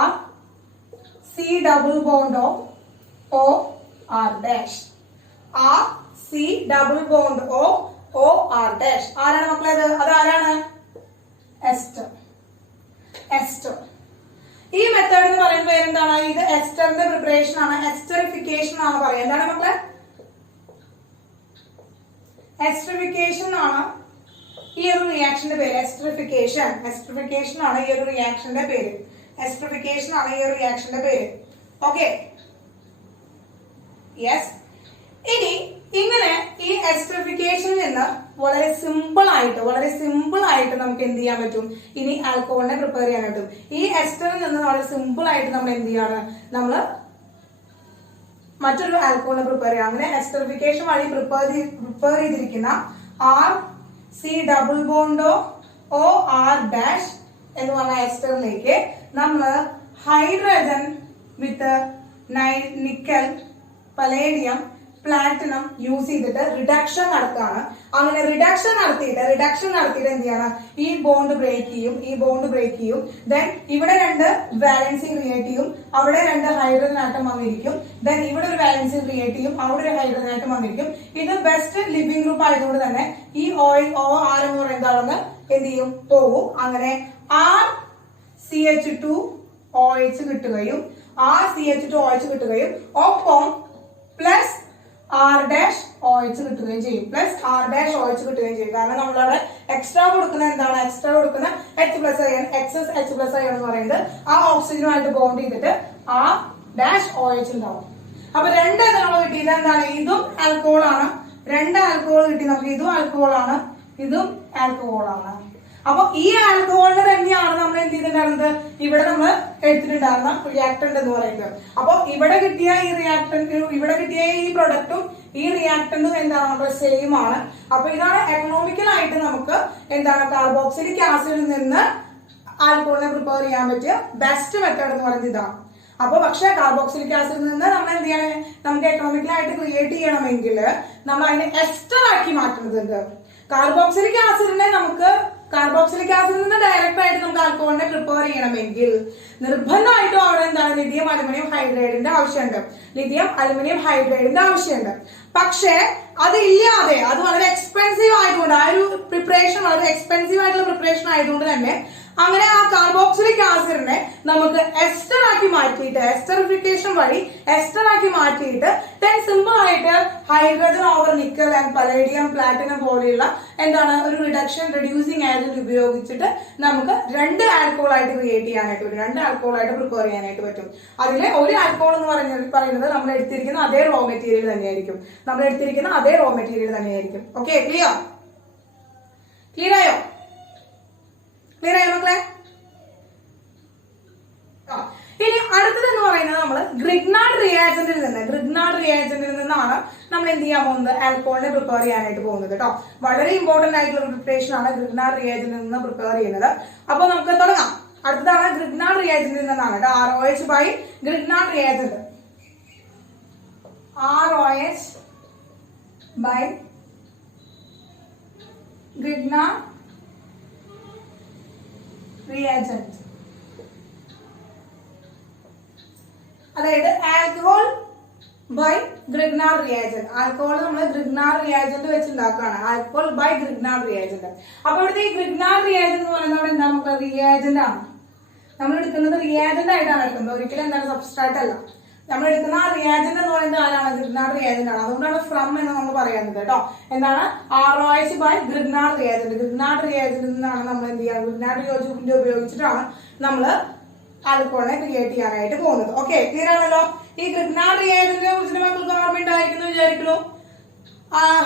RC double bond OR dash. RC double bond OR dash. ആരാണ് മക്കളെ അത് ആരാണ്, എസ്റ്റർ. ഈ മെത്തേഡ് എന്ന് പറയുന്ന പേരെന്താണ്, ഇത് എസ്റ്ററിന്റെ പ്രിപ്പറേഷൻ ആണ്, എസ്റ്ററിഫിക്കേഷൻ ആണ് പറയുക. എന്താണ് മക്കളെ, എസ്റ്ററിഫിക്കേഷൻ ആണ് ഈ ഒരു റിയാക്ഷന്റെ പേര്. എസ്റ്ററിഫിക്കേഷൻ ആണ് ഈ ഒരു റിയാക്ഷന്റെ പേര്. Okay, yes. ഇനി ഇങ്ങനെ ഈ എസ്റ്ററിഫിക്കേഷനിൽ നിന്ന് വളരെ സിമ്പിൾ ആയിട്ട് നമുക്ക് എന്ത് ചെയ്യാൻ പറ്റും, ഇനി ആൽക്കഹോളിനെ പ്രിപ്പയർ ചെയ്യാൻ പറ്റും. ഈ എസ്റ്ററിൽ നിന്ന് വളരെ സിമ്പിൾ ആയിട്ട് നമ്മൾ എന്ത് ചെയ്യാണ്, നമ്മൾ മറ്റൊരു ആൽക്കഹോളിനെ പ്രിപ്പയർ ചെയ്യാം. അങ്ങനെ എസ്റ്ററിഫിക്കേഷൻ വഴി പ്രിപ്പയർ ചെയ്തിരിക്കുന്ന RC ഡബിൾ ബോണ്ടോ OR ഡാഷ് എന്ന് പറഞ്ഞ എസ്റ്ററിലേക്ക് നമ്മൾ ഹൈഡ്രജൻ വിത്ത് നിക്കൽ, പലേഡിയം, പ്ലാറ്റിനം യൂസ് ചെയ്തിട്ട് റിഡക്ഷൻ നടത്തുകയാണ്. അങ്ങനെ റിഡക്ഷൻ നടത്തിയിട്ട് എന്ത് ചെയ്യണം, ഈ ബോണ്ട് ബ്രേക്ക് ചെയ്യും. ദെൻ ഇവിടെ 2 വാലൻസി ക്രിയേറ്റ് ചെയ്യും, അവിടെ 2 ഹൈഡ്രജൻ ആറ്റം വന്നിരിക്കും. ദെൻ ഇവിടെ ഒരു വാലൻസി ക്രിയേറ്റ് ചെയ്യും, അവിടെ ഒരു ഹൈഡ്രജൻ ആറ്റം വന്നിരിക്കും. ഇത് ബെസ്റ്റ് ലിവിംഗ് ഗ്രൂപ്പ് ആയതുകൊണ്ട് തന്നെ ഈ OR എന്ന് പറയുന്നത് എന്താണെന്ന് എന്ത് ചെയ്യും, പോകും. അങ്ങനെ RCH2OH കിട്ടുകയും ഒപ്പം പ്ലസ് R-OH കിട്ടുകയും ചെയ്യും. കാരണം നമ്മളവിടെ എക്സ്ട്രാ കൊടുക്കുന്ന എക്സസ് H+I എന്ന് പറയുന്നത് ആ ഓക്സിജനുമായിട്ട് ബോണ്ട് ചെയ്തിട്ട് R-OH ഉണ്ടാവും. അപ്പൊ 2 നമ്മൾ കിട്ടിയത് എന്താണ്, ഇതും ആൽക്കഹോൾ ആണ്. 2 ആൽക്കഹോൾ കിട്ടി നമുക്ക്, ഇതും ആൽക്കഹോൾ ആണ്. അപ്പൊ ഈ ആൽക്കഹോളിന് തന്നെയാണ് നമ്മൾ എന്ത് ചെയ്തിട്ടുണ്ടായിരുന്നത്, ഇവിടെ നമ്മൾ എടുത്തിട്ടുണ്ടായിരുന്ന റിയാക്ടന്റ് എന്ന് പറയുന്നത്. അപ്പൊ ഇവിടെ കിട്ടിയ ഈ റിയാക്ടന്റ്, ഇവിടെ കിട്ടിയ ഈ പ്രൊഡക്റ്റും ഈ റിയാക്ടന്റും എന്താണ് നമ്മുടെ സെയിം ആണ്. അപ്പൊ ഇതാണ് എക്കണോമിക്കൽ ആയിട്ട് നമുക്ക് എന്താണ് കാർബോക്സിലിക് ആസിഡിൽ നിന്ന് ആൽക്കഹോളിനെ പ്രിപ്പയർ ചെയ്യാൻ പറ്റിയ ബെസ്റ്റ് മെത്തേഡ് എന്ന് പറയുന്നത് ഇതാണ്. അപ്പൊ പക്ഷെ കാർബോക്സിലിക് ആസിഡിൽ നിന്ന് നമ്മൾ എന്ത് ചെയ്യണം, നമുക്ക് എക്കണോമിക്കലായിട്ട് ക്രിയേറ്റ് ചെയ്യണമെങ്കിൽ നമ്മൾ അതിനെ എസ്റ്റർ ആക്കി മാറ്റുന്നത്. കാർബോക്സിലിക് ആസിഡിനെ നമുക്ക് കാർബോക്സിലിക് ആസിഡിൽ നിന്ന് ഡയറക്റ്റ് ആയിട്ട് നമുക്ക് ആൽക്കഹോളിനെ പ്രിപ്പയർ ചെയ്യണമെങ്കിൽ നിർബന്ധമായിട്ടും അവിടെ എന്താണ് ലിഥിയം അലുമിനിയം ഹൈഡ്രൈഡിന്റെ ആവശ്യമുണ്ട്. ലിഥിയം അലുമിനിയം ഹൈഡ്രൈഡിന്റെ ആവശ്യമുണ്ട്. പക്ഷേ അതില്ലാതെ അത് വളരെ എക്സ്പെൻസീവ് ആയതുകൊണ്ട്, ആ ഒരു പ്രിപ്പറേഷൻ വളരെ എക്സ്പെൻസീവ് ആയിട്ടുള്ള പ്രിപ്പറേഷൻ ആയതുകൊണ്ട് തന്നെ അങ്ങനെ ആ കാർബോക്സിലിക് ആസിഡിനെ നമുക്ക് എസ്റ്റർ ആക്കി മാറ്റിയിട്ട്, എസ്റ്ററിഫിക്കേഷൻ വഴി എസ്റ്റർ ആക്കി മാറ്റിയിട്ട് ദെൻ സിമ്പിൾ ആയിട്ട് hydrogen over nickel and palladium platinum പോലെയുള്ള എന്താണ് ഒരു റെഡ്യൂസിങ് ഏജന്റ് ഉപയോഗിച്ചിട്ട് നമുക്ക് രണ്ട് ആൽക്കഹോൾ ആയിട്ട് ക്രിയേറ്റ് ചെയ്യാനായിട്ട് പറ്റും, രണ്ട് ആൽക്കഹോൾ ആയിട്ട് പ്രിപ്പയർ ചെയ്യാനായിട്ട് പറ്റും. അതിലെ ഒരു ആൽക്കഹോൾ എന്ന് പറയുന്നത് നമ്മൾ എടുത്തിരിക്കുന്ന അതേ റോ മെറ്റീരിയൽ തന്നെയായിരിക്കും. ഓക്കെ, ക്ലിയർ ആയോ? ക്ലിയർ ആയോ മക്കളെ? ഇനി അടുത്തതെന്ന് പറയുന്നത് നമ്മൾ ഗ്രിഗ്നാർഡ് റിയാജന്റിൽ നിന്നാണ് നമ്മൾ എന്ത് ചെയ്യാൻ പോകുന്നത്, ആൽക്കഹോളിനെ പ്രിപ്പയർ ചെയ്യാനായിട്ട് പോകുന്നത് കേട്ടോ. വളരെ ഇമ്പോർട്ടന്റ് ആയിട്ടുള്ള ഒരു പ്രിപ്പറേഷൻ ആണ് ഗ്രിഗ്നാർഡ് റിയാജന്റിൽ നിന്ന് പ്രിപ്പയർ ചെയ്യുന്നത്. അപ്പൊ നമുക്ക് തുടങ്ങാം. അടുത്തതാണ് ഗ്രിഗ്നാർഡ് റിയാജന്റിൽ നിന്നാണ് കേട്ടോ. ROH by Grignard reagent, ROH by Grignard reagent, അതായത് alcohol by Grignard reagent. Alcohol നമ്മൾ ഗ്രിഗ്നാർഡ് റിയാജന്റ് വെച്ച് ഉണ്ടാക്കുകയാണ്. Alcohol by Grignard reagent. അപ്പൊ ഇവിടുത്തെ ഈ ഗ്രിഗ്നാർഡ് റിയാജന്റ് എന്ന് പറയുന്നത് എന്താ, നമുക്ക് റിയാജന്റ് ആണ്. നമ്മൾ എടുക്കുന്നത് റിയാജന്റ് ആയിട്ടാണ് എടുക്കുന്നത്, ഒരിക്കലും എന്താണ് സബ്സ്ട്രാറ്റ് അല്ല. നമ്മൾ എടുക്കുന്ന ആ റിയാജന്റ് എന്ന് പറയുന്നത് ആരാണ്, ഗ്രിഗ്നാർഡ് റിയാജന്റ് ആണ്. അതുകൊണ്ടാണ് ഫ്രം എന്ന് നമ്മൾ പറയുന്നത് കേട്ടോ. എന്താണ്, ROH by Grignard reagent. Grignard റിയാജന്റിൽ നിന്നാണ് നമ്മൾ എന്ത് ചെയ്യുക, ഗ്രിഗ്നാർഡ് റിയാജന്റ് ഉപയോഗിച്ചിട്ടാണ് നമ്മൾ ആൽക്കഹോളിനെ ക്രിയേറ്റ് ചെയ്യാനായിട്ട് പോകുന്നത്. ഓക്കെ, ക്ലിയർ ആണല്ലോ? ഈ ഗ്രിഗ്നാർഡ് റിയാജന്റിനെ കുറിച്ച് മക്കൾക്ക് ഓർമ്മ ഉണ്ടായിരിക്കുന്നു വിചാരിക്കുന്നു.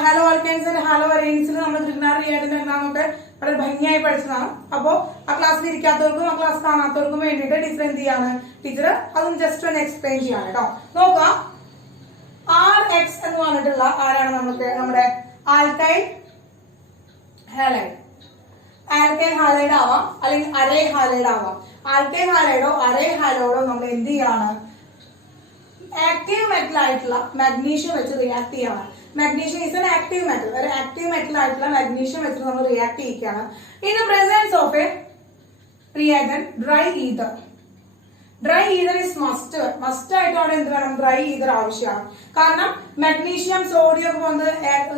ഹാലോ ആൽക്കൈൻസ് ആൻഡ് ഹാലോ അറൈൻസിൽ നമ്മൾ ഗ്രിഗ്നാർഡ് റിയാജന്റ് എന്താണെന്നൊക്കെ വളരെ ഭംഗിയായി പഠിച്ചതാണ്. അപ്പോ ആ ക്ലാസ്സിൽ ഇരിക്കാത്തവർക്കും ആ ക്ലാസ് കാണാത്തവർക്കും വേണ്ടിയിട്ട് ടീച്ചർ എന്ത് ചെയ്യാണ്, ടീച്ചർ അതും ജസ്റ്റ് ഒന്ന് എക്സ്പ്ലെയിൻ ചെയ്യാണ് കേട്ടോ. നോക്കാം, RX എന്ന് പറഞ്ഞിട്ടുള്ള ആരാണ് നമ്മുടെ ആൽക്കൈൽ ഹാലൈഡ്. ആൽക്കൈൽ ഹാലൈഡ് ആവാം, അല്ലെങ്കിൽ അരേ ഹാലൈഡ് ആവാം. ആൽക്കൈൽ ഹാലൈഡോ അരേ ഹാലൈഡോ നമ്മൾ എന്ത് ചെയ്യാണ്, ആക്റ്റീവ് മെറ്റൽ ആയിട്ടുള്ള മാഗ്നീഷ്യം വെച്ച് റിയാക്ട് ചെയ്യാണ്. Magnesium is an active metal. ഒരു ആക്റ്റീവ് മെറ്റൽ ആയിട്ടുള്ള മാഗ്നീഷ്യം വെച്ച് നമ്മൾ റിയാക്ട് ചെയ്യിക്കുകയാണ്. In the presence of a reagent dry ether. Dry ether is must ആയിട്ട് അവിടെ എന്ത് വേണം, ഡ്രൈ ഈതർ ആവശ്യമാണ്. കാരണം മഗ്നീഷ്യം, സോഡിയം ഒക്കെ വന്ന്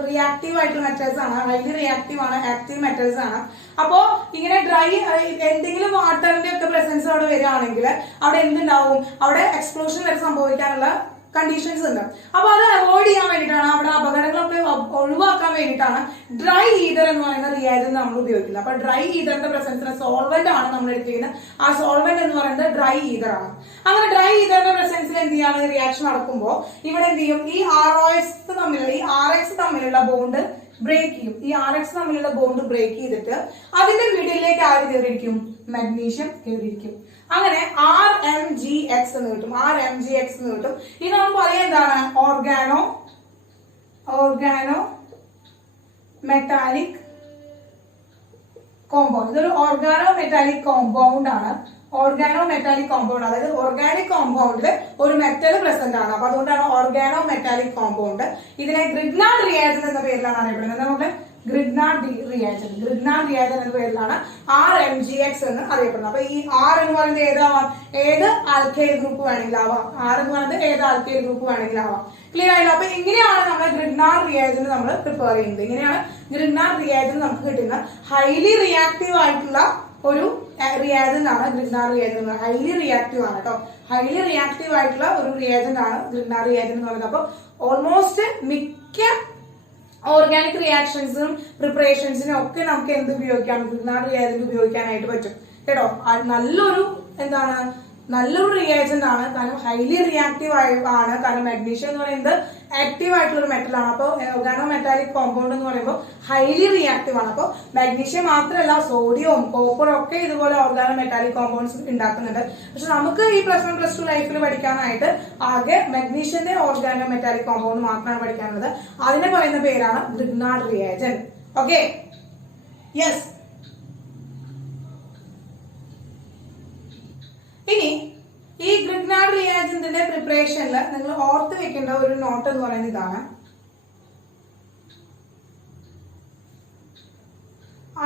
റിയാക്റ്റീവ് ആയിട്ടുള്ള മെറ്റൽസ് ആണ്, ഹൈലി റിയാക്റ്റീവ് ആണ്, ആക്റ്റീവ് മെറ്റൽസ് ആണ്. അപ്പോ ഇങ്ങനെ ഡ്രൈ എന്തെങ്കിലും വാട്ടറിന്റെ ഒക്കെ പ്രസൻസ് അവിടെ വരികയാണെങ്കിൽ അവിടെ എന്തുണ്ടാവും, അവിടെ എക്സ്പ്ലോഷൻ വരെ സംഭവിക്കാനുള്ള കണ്ടീഷൻസ് ഉണ്ട്. അപ്പൊ അത് അവോയ്ഡ് ചെയ്യാൻ വേണ്ടിയിട്ടാണ്, അവിടെ അപകടങ്ങളൊക്കെ ഒഴിവാക്കാൻ വേണ്ടിയിട്ടാണ് ഡ്രൈ ഈതർ എന്ന് പറയുന്ന റിയാജന്റ് നമ്മൾ ഉപയോഗിക്കുന്നത്. അപ്പൊ ഡ്രൈ ഈതറിന്റെ പ്രസൻസിന് സോൾവെന്റ് ആണ് നമ്മൾ എടുത്തിരിക്കുന്നത്. ആ സോൾവെന്റ് എന്ന് പറയുന്നത് ഡ്രൈ ഈതർ ആണ്. അങ്ങനെ ഡ്രൈ ഈതറിന്റെ പ്രസൻസിൽ എന്ത് ചെയ്യാണ്, റിയാക്ഷൻ നടക്കുമ്പോൾ ഇവിടെ എന്ത് ചെയ്യും, ഈ ROH തമ്മിലുള്ള ഈ RX തമ്മിലുള്ള ബോണ്ട് ബ്രേക്ക് ചെയ്യും. ഈ RX തമ്മിലുള്ള ബോണ്ട് ബ്രേക്ക് ചെയ്തിട്ട് അതിന്റെ മിഡിലേക്ക് ആര് കയറിയിരിക്കും, മാഗ്നീഷ്യം കയറിയിരിക്കും. അങ്ങനെ RMgX എന്ന് കിട്ടും. ഇത് നമ്മൾ പറയാൻ എന്താണ്, ഓർഗാനോ മെറ്റാലിക് കോമ്പൗണ്ട്. ഇതൊരു ഓർഗാനോ മെറ്റാലിക് കോമ്പൗണ്ട് ആണ്. അതായത് ഓർഗാനിക് കോമ്പൗണ്ടിൽ ഒരു മെറ്റൽ പ്രസന്റ് ആണ്. അപ്പൊ അതുകൊണ്ടാണ് ഓർഗാനോ മെറ്റാലിക് കോമ്പൗണ്ട്. ഇതിനെ ഗ്രിഗ്നാർഡ് റിയാജന്റ് എന്ന പേരിലാണ് അറിയപ്പെടുന്നത്. നമുക്ക് ഗ്രിഗ്നാർഡ് റിയാജന്റ് എന്ന പേരിലാണ് RMgX എന്ന് അറിയപ്പെടുന്നത്. അപ്പൊ ഈ R എന്ന് പറയുന്നത് ഏത് ആൽക്കൈൽ ഗ്രൂപ്പ് വേണമെങ്കിലും ആവാം. ക്ലിയർ ആയില്ല? അപ്പൊ ഇങ്ങനെയാണ് നമ്മൾ ഗ്രിഗ്നാർഡ് റിയാജന്റ് നമ്മൾ പ്രിപ്പയർ ചെയ്യുന്നത്. ഇങ്ങനെയാണ് ഗ്രിഗ്നാർഡ് റിയാജന്റ് നമുക്ക് കിട്ടുന്ന ഹൈലി റിയാക്റ്റീവ് ആയിട്ടുള്ള ഒരു റിയാജന്റ് ആണ് ഗ്രിഗ്നാർഡ് റിയാജന്റ്. ഹൈലി റിയാക്റ്റീവ് ആണ് കേട്ടോ. ഹൈലി റിയാക്റ്റീവ് ആയിട്ടുള്ള ഒരു റിയാജന്റ് ആണ് ഗ്രിഗ്നാർഡ് റിയാജന്റ് എന്ന് പറയുന്നത്. അപ്പൊ ഓൾമോസ്റ്റ് മിക്ക ഓർഗാനിക് റിയാക്ഷൻസും പ്രിപ്പറേഷൻസിനും ഒക്കെ നമുക്ക് എന്ത് ഉപയോഗിക്കാം, ഗ്രിഗ്നാർഡ് റിയാജന്റ് ഉപയോഗിക്കാനായിട്ട് പറ്റും കേട്ടോ. നല്ലൊരു റിയാജന്റ് ആണ്. കാരണം ഹൈലി റിയാക്റ്റീവ് ആണ്. കാരണം മാഗ്നീഷ്യം എന്ന് പറയുന്നത് ആക്റ്റീവ് ആയിട്ടുള്ള ഒരു മെറ്റൽ ആണ്. അപ്പോൾ ഓർഗാനോ മെറ്റാലിക് കോമ്പൗണ്ട് എന്ന് പറയുമ്പോൾ ഹൈലി റിയാക്റ്റീവ് ആണ്. അപ്പോൾ മാഗ്നീഷ്യം മാത്രമല്ല സോഡിയവും കോപ്പറും ഒക്കെ ഇതുപോലെ ഓർഗാനോ മെറ്റാലിക് കോമ്പൗണ്ട്സ് ഉണ്ടാക്കുന്നുണ്ട്. പക്ഷെ നമുക്ക് ഈ +1+2 ലൈഫിൽ പഠിക്കാനായിട്ട് ആകെ മാഗ്നീഷ്യന്റെ ഓർഗാനോ മെറ്റാലിക് കോമ്പൗണ്ട് മാത്രമാണ് പഠിക്കാനുള്ളത്. അതിനെ പറയുന്ന പേരാണ് ഗ്രിഗ്നാർഡ് റിയാജന്റ്. Okay, yes. ഇനി ഈ ഗ്രിഗ്നാർഡ് റിയാജന്റിന്റെ പ്രിപ്പറേഷനിൽ നിങ്ങൾ ഓർത്ത് വെക്കേണ്ട ഒരു നോട്ട് എന്ന് പറയുന്നത് ഇതാണ്.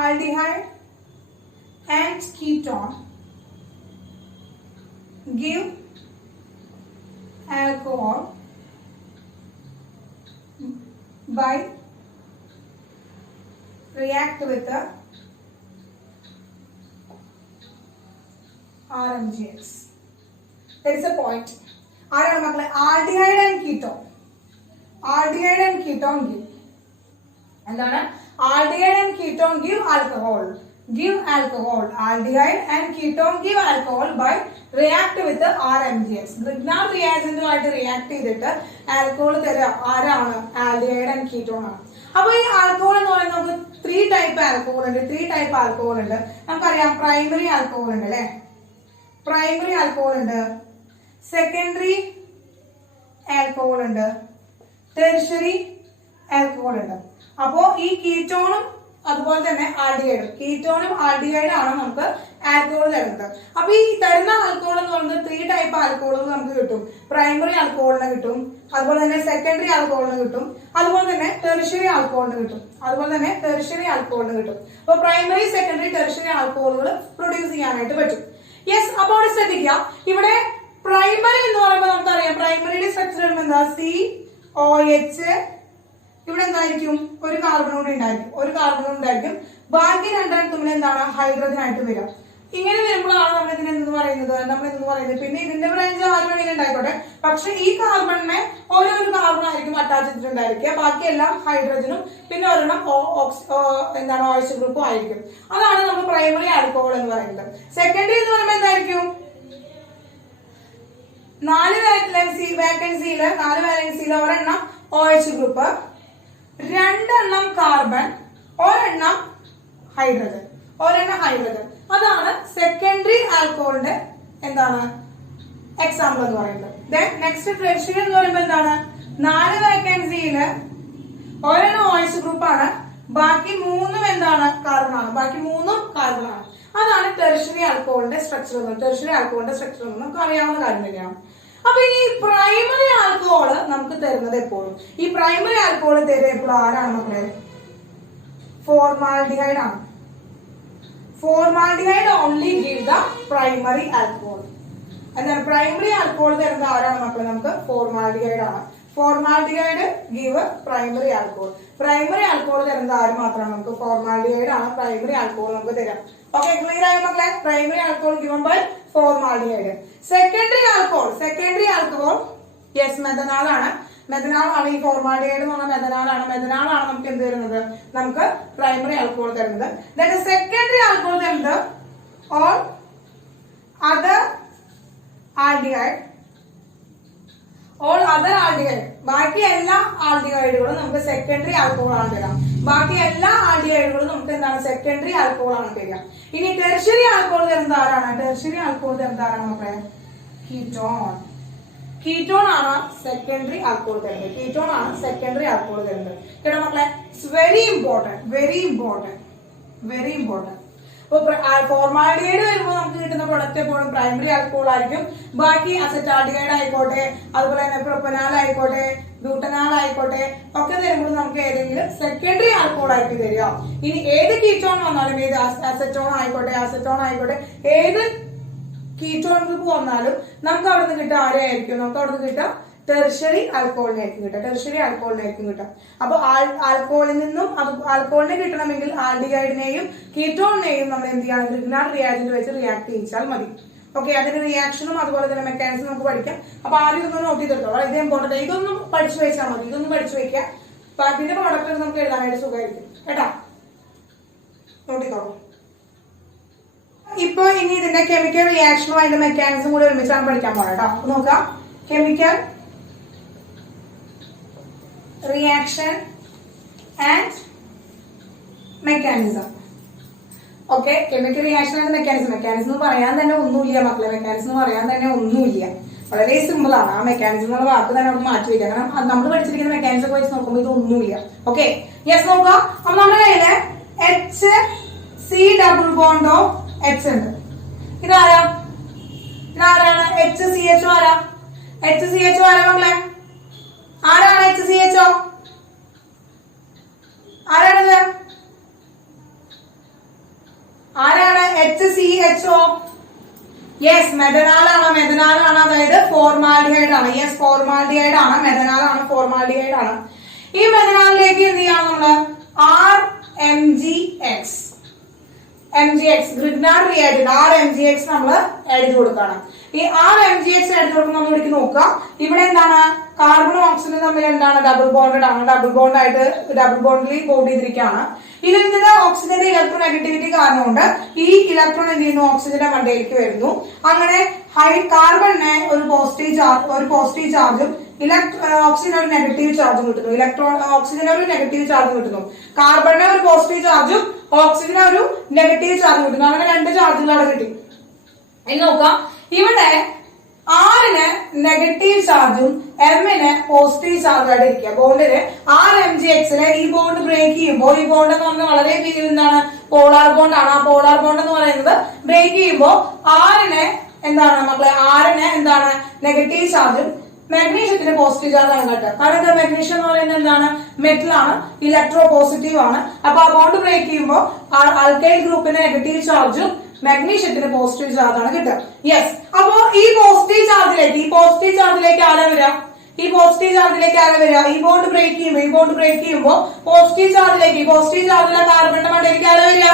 Aldehyde and ketone give alcohol by react with the RMGX. There is a point. ആരാണ് മക്കളെ? Aldehyde and ketone. Aldehyde and ketone give എന്താണ്? Aldehyde and ketone give alcohol. Give alcohol. Aldehyde and ketone give alcohol by react with the RMGX. Grignard reagent ആയിട്ട് react ചെയ്തിട്ട് alcohol തരാം. ആരാണ്? Aldehyde and ketone ആണ്. അപ്പൊ ഈ alcohol എന്ന് പറയുന്നത് നമുക്ക് 3 ടൈപ്പ് ആൽക്കഹോൾ ഉണ്ട്. 3 ടൈപ്പ് ആൽക്കഹോൾ ഉണ്ട്. നമുക്കറിയാം പ്രൈമറി ആൽക്കഹോൾ ഉണ്ട് അല്ലെ? പ്രൈമറി ആൽക്കഹോൾ ഉണ്ട്, സെക്കൻഡറി ആൽക്കഹോൾ ഉണ്ട്, ടെർഷ്യറി ആൽക്കഹോൾ ഉണ്ട്. അപ്പോ ഈ കീറ്റോണും അതുപോലെ തന്നെ ആൽഡിഹൈഡും, കീറ്റോണും ആൽഡിഹൈഡും ആണ് നമുക്ക് ആൽക്കഹോൾ തരുന്നത്. അപ്പൊ ഈ തരുന്ന ആൽക്കഹോൾ എന്ന് പറയുന്നത് 3 ടൈപ്പ് ആൽക്കഹോളുകൾ നമുക്ക് കിട്ടും. പ്രൈമറി ആൽക്കഹോളിന് കിട്ടും, അതുപോലെ തന്നെ സെക്കൻഡറി ആൽക്കഹോളിന് കിട്ടും, അതുപോലെ തന്നെ ടെർഷ്യറി ആൽക്കഹോളിന് കിട്ടും, അതുപോലെ തന്നെ ടെർഷ്യറി ആൽക്കഹോളിന് കിട്ടും. അപ്പൊ പ്രൈമറി, സെക്കൻഡറി, ടെർഷ്യറി ആൽക്കഹോളുകൾ പ്രൊഡ്യൂസ് ചെയ്യാനായിട്ട് പറ്റും. യെസ്. അപ്പോൾ ശ്രദ്ധിക്കുക, ഇവിടെ പ്രൈമറി എന്ന് പറയുമ്പോൾ നമുക്കറിയാം പ്രൈമറിയുടെ സ്ട്രക്ചർ എന്താ? COH. ഇവിടെ എന്തായിരിക്കും? ഒരു കാർബൺ കൂടി ഉണ്ടായിരിക്കും, ഒരു കാർബൺ ഉണ്ടായിരിക്കും. ബാക്കി രണ്ടെണ്ണം തമ്മിൽ എന്താണ്? ഹൈഡ്രജൻ ആയിട്ട് വരാം. ഇങ്ങനെ വരുമ്പോഴാണ് നമ്മൾ ഇതിനെ എന്തെന്ന് പറയുന്നത്. പിന്നെ ഇതിന്റെ ബ്രാഞ്ച് 6 വേണമെങ്കിലും ഉണ്ടായിക്കോട്ടെ, പക്ഷെ ഈ കാർബണിനെ ഓരോരു കാർബൺ ആയിരിക്കും അറ്റാച്ച് ചെയ്തിട്ടുണ്ടായിരിക്കുക. ബാക്കിയെല്ലാം ഹൈഡ്രജനും പിന്നെ ഒരെണ്ണം എന്താണ് OH ഗ്രൂപ്പും ആയിരിക്കും. അതാണ് നമ്മൾ പ്രൈമറി ആൽക്കഹോൾ എന്ന് പറയുന്നത്. സെക്കൻഡറി എന്ന് പറയുമ്പോൾ എന്തായിരിക്കും? 4 വാലൻസിയിൽ ഒരെണ്ണം OH ഗ്രൂപ്പ്, 2 കാർബൺ, ഒരെണ്ണം ഹൈഡ്രജൻ. അതാണ് സെക്കൻഡറി ആൽക്കഹോളിന്റെ എന്താണ് എക്സാമ്പിൾ എന്ന് പറയുന്നത്. ദെൻ നെക്സ്റ്റ് ടെർഷ്യറി എന്ന് പറയുമ്പോൾ എന്താണ്? 4 വാക്കൻസിയിൽ ഒരെണ്ണം OH ഗ്രൂപ്പാണ്, ബാക്കി 3 എന്താണ്? കാർബണാണ്. അതാണ് ടെർഷ്യറി ആൽക്കഹോളിന്റെ സ്ട്രക്ചർ. നമുക്ക് അറിയാവുന്ന കാര്യം തന്നെയാണ്. അപ്പൊ ഈ പ്രൈമറി ആൽക്കഹോൾ നമുക്ക് തരുന്നത് എപ്പോഴും, ഈ പ്രൈമറി ആൽക്കഹോൾ തരുന്നത് എപ്പോഴും ആരാണ് മക്കളെ? ഫോർമാൽഡിഹൈഡ് ആണ്. Formaldehyde only give the primary alcohol. എന്താണ് പ്രൈമറി ആൽക്കഹോൾ തരുന്നത് ആരാണ് മക്കളെ? നമുക്ക് ഫോർമാൽഡിഹൈഡ് ആണ്. Formaldehyde give primary alcohol. Primary alcohol തരുന്നത് ആര് മാത്രമാണ്? നമുക്ക് ഫോർമാൽഡിഹൈഡ് ആണ് പ്രൈമറി ആൽക്കഹോൾ നമുക്ക് തരാം. ഓക്കെ, ക്ലിയർ ആയി മക്കളെ? Primary alcohol given by formaldehyde. Secondary alcohol yes methanal ആണ്. ഈ ഫോർമാൽഡിഹൈഡ് എന്ന് പറഞ്ഞാൽ മെഥനാൽ ആണ് നമുക്ക് എന്ത് തരുന്നത്? നമുക്ക് പ്രൈമറി ആൽക്കഹോൾ തരുന്നത്. സെക്കൻഡറി ആൽക്കഹോൾ തരുന്നത് ഓൾ അതർ ആൽഡിഹൈഡ്. ബാക്കി എല്ലാ ആൽഡിഹൈഡുകളും നമുക്ക് സെക്കൻഡറി ആൽക്കഹോൾ ആണ് തരാം. ബാക്കി എല്ലാ ആൽഡിഹൈഡുകളും നമുക്ക് എന്താണ്? സെക്കൻഡറി ആൽക്കഹോൾ ആണ് തരിക. ഇനി ടെർഷ്യറി ആൽക്കഹോൾ തരുന്നത് ആരാണ്? മക്കളെ? കീറ്റോൺ ആണ് സെക്കൻഡറി ആൽക്കഹോൾ തരുന്നത്. കേട്ടോ മക്കളെ? It's very important. അപ്പൊ ഫോർമാൽഡിഹൈഡ് വരുമ്പോൾ നമുക്ക് കിട്ടുന്ന പ്രൊഡക്റ്റ് എപ്പോഴും പ്രൈമറി ആൽക്കഹോൾ ആയിരിക്കും. ബാക്കി അസറ്റാൽഡിഹൈഡ് ആയിക്കോട്ടെ, അതുപോലെ തന്നെ പ്രൊപ്പനാൽ ആയിക്കോട്ടെ, ബ്യൂട്ടനാൽ ആയിക്കോട്ടെ ഒക്കെ തരുമ്പോൾ നമുക്ക് ഏതെങ്കിലും സെക്കൻഡറി ആൽക്കഹോൾ ആയിട്ട് തരിക. ഇനി ഏത് കീറ്റോൺ വന്നാലും, ഏത് അസറ്റോൺ ആയിക്കോട്ടെ, ഏത് കീറ്റോൺ ഗ്രൂപ്പ് വന്നാലും നമുക്ക് അവിടെ നിന്ന് കിട്ടുക ആരെയായിരിക്കും? നമുക്ക് അവിടെ നിന്ന് കിട്ടുക ടെർഷ്യറി ആൽക്കഹോളിനായിരിക്കും കിട്ടുക. അപ്പൊ ആൽക്കഹോളിനെ കിട്ടണമെങ്കിൽ ആൽഡിഹൈഡിനെയും കീറ്റോണിനെയും നമ്മൾ എന്ത് ചെയ്യണം? ഗ്രിഗ്നാർഡ് റിയാജന്റ് വെച്ച് റിയാക്ട് ചെയ്യിച്ചാൽ മതി. ഓക്കെ, അതിന്റെ റിയാക്ഷനും അതുപോലെ തന്നെ മെക്കാനിസം നമുക്ക് പഠിക്കാം. അപ്പൊ ആദ്യം ഇതൊന്നും നോട്ട് ചെയ്തെടുത്തോളാം. ഇത് ഇമ്പോർട്ടന്റ്. ഇതൊന്നും പഠിച്ചു വെച്ചാൽ മതി. ഇതിന്റെ പ്രോഡക്റ്റ് നമുക്ക് എഴുതാനായിട്ട് സുഖമായിരിക്കും കേട്ടാ. നോട്ടിക്കോളൂ. ഇപ്പൊ ഇനി ഇതിന്റെ കെമിക്കൽ റിയാക്ഷനും അതിന്റെ മെക്കാനിസം കൂടി ഒരുമിച്ചാണ് പഠിക്കാൻ പോകണം കേട്ടോ. നോക്കാം. Chemical reaction and mechanism. Okay, chemical reaction and mechanism. Mechanism എന്ന് പറയാൻ തന്നെ ഒന്നുമില്ല മക്കളെ, മെക്കാനിസം എന്ന് പറയാൻ തന്നെ ഒന്നുമില്ല, വളരെ സിമ്പിൾ ആണ്. ആ മെക്കാനിസം എന്നുള്ള വാക്ക് തന്നെ നമുക്ക് മാറ്റി വയ്ക്കാം, കാരണം നമ്മൾ പഠിച്ചിരിക്കുന്ന മെക്കാനിസം വെച്ച് നോക്കുമ്പോൾ ഇതൊന്നുമില്ല. ഓക്കെ, യെസ് നോക്കുക. അപ്പൊ നമ്മുടെ കയ്യില് HC⊕ H ഉണ്ട്. ഇതാരാ? ഇതാരാണ്? HCHO ആരാ? HCHO ആരാ മക്കളെ? ആരാണ് HCHO? ആരാണത്? ആരാണ് HCHO? യെസ്, മെഥനാലാണ്. മെഥനാലാണ്, അതായത് ഫോർമാൽഡിഹൈഡ് ആണ്. യെസ്, ഫോർമാൽഡിഹൈഡ് ആണ്, മെഥനാലാണ്, ഫോർമാൽഡിഹൈഡ് ആണ്. ഈ മെഥനാലിലേക്ക് എന്ത് ചെയ്യണം നമ്മള്? RMgX, ഗ്രിഗ്നാർഡ് റിയാജന്റ് RMgX നമ്മൾ ആഡ് ചെയ്ത് കൊടുക്കണം. ഈ RMgX ആഡ് ചെയ്ത് കൊടുക്കുമ്പോൾ നമ്മൾ ഇവിടേക്ക് നോക്കുക. ഇവിടെ എന്താണ്? കാർബണും ഓക്സിജനും തമ്മിൽ എന്താണ്? ഡബിൾ ബോണ്ടഡ് ആണ്. ഡബിൾ ബോണ്ട് ആയിട്ട് ഡബിൾ ബോണ്ടിൽ ബോണ്ട് ചെയ്തിരിക്കുകയാണ്. ഇതിൽ നിന്ന് ഓക്സിജന്റെ ഇലക്ട്രോൺ നെഗറ്റിവിറ്റി കാരണം കൊണ്ട് ഈ ഇലക്ട്രോൺ എന്ത് ചെയ്യുന്നു? ഓക്സിജന്റെ മണ്ടയിലേക്ക് വരുന്നു. അങ്ങനെ കാർബണിന് ഒരു പോസിറ്റീവ് ചാർജും ഓക്സിജൻ ഒരു നെഗറ്റീവ് ചാർജും കിട്ടുന്നു. ഓക്സിജൻ ഒരു നെഗറ്റീവ് ചാർജ് കിട്ടുന്നു. കാർബണിന് ഒരു പോസിറ്റീവ് ചാർജും ഓക്സിജന് ഒരു നെഗറ്റീവ് ചാർജ് കിട്ടുന്നു. അങ്ങനെ രണ്ട് ചാർജുകൾ അവിടെ കിട്ടി. ഇനി നോക്കാം, ഇവിടെ ആറിന് നെഗറ്റീവ് ചാർജും എമ്മിന് പോസിറ്റീവ് ചാർജ് ആയിട്ട് ഇരിക്കുക. ബോണ്ടിന് RMgXന് ഈ ബോണ്ട് ബ്രേക്ക് ചെയ്യുമ്പോൾ, ഈ ബോണ്ട് എന്ന് പറഞ്ഞാൽ വളരെ എന്താണ്? പോളാർ ബോണ്ട് ആണ്. ആ പോളാർ ബോണ്ട് എന്ന് പറയുന്നത് ബ്രേക്ക് ചെയ്യുമ്പോൾ ആറിന് എന്താണ് മക്കളെ? ആറിന് എന്താണ്? നെഗറ്റീവ് ചാർജും മാഗ്നീഷ്യത്തിന് പോസിറ്റീവ് ചാർജ് ആണ് കേട്ടോ. കാരണം എന്താ? മാഗ്നീഷ്യം എന്ന് പറയുന്നത് എന്താണ്? മെറ്റൽ ആണ്, ഇലക്ട്രോ പോസിറ്റീവ് ആണ്. അപ്പൊ ആ ബോണ്ട് ബ്രേക്ക് ചെയ്യുമ്പോൾ ആൽക്കൈൽ ഗ്രൂപ്പിന് നെഗറ്റീവ് ചാർജും മാഗ്നീഷ്യത്തിന് പോസിറ്റീവ് ചാർജ് ആണ് കിട്ടുക. യെസ്, അപ്പോ ഈ പോസിറ്റീവ് ചാർജിലേക്ക് ആരാ വരിക? ഈ പോസിറ്റീവ് ബോണ്ട് ബ്രേക്ക് ചെയ്യുമ്പോൾ പോസിറ്റീവ് ചാർജിലെ കാർബണിന്റെ മണ്ടയിലേക്ക് ആരാ വരിക?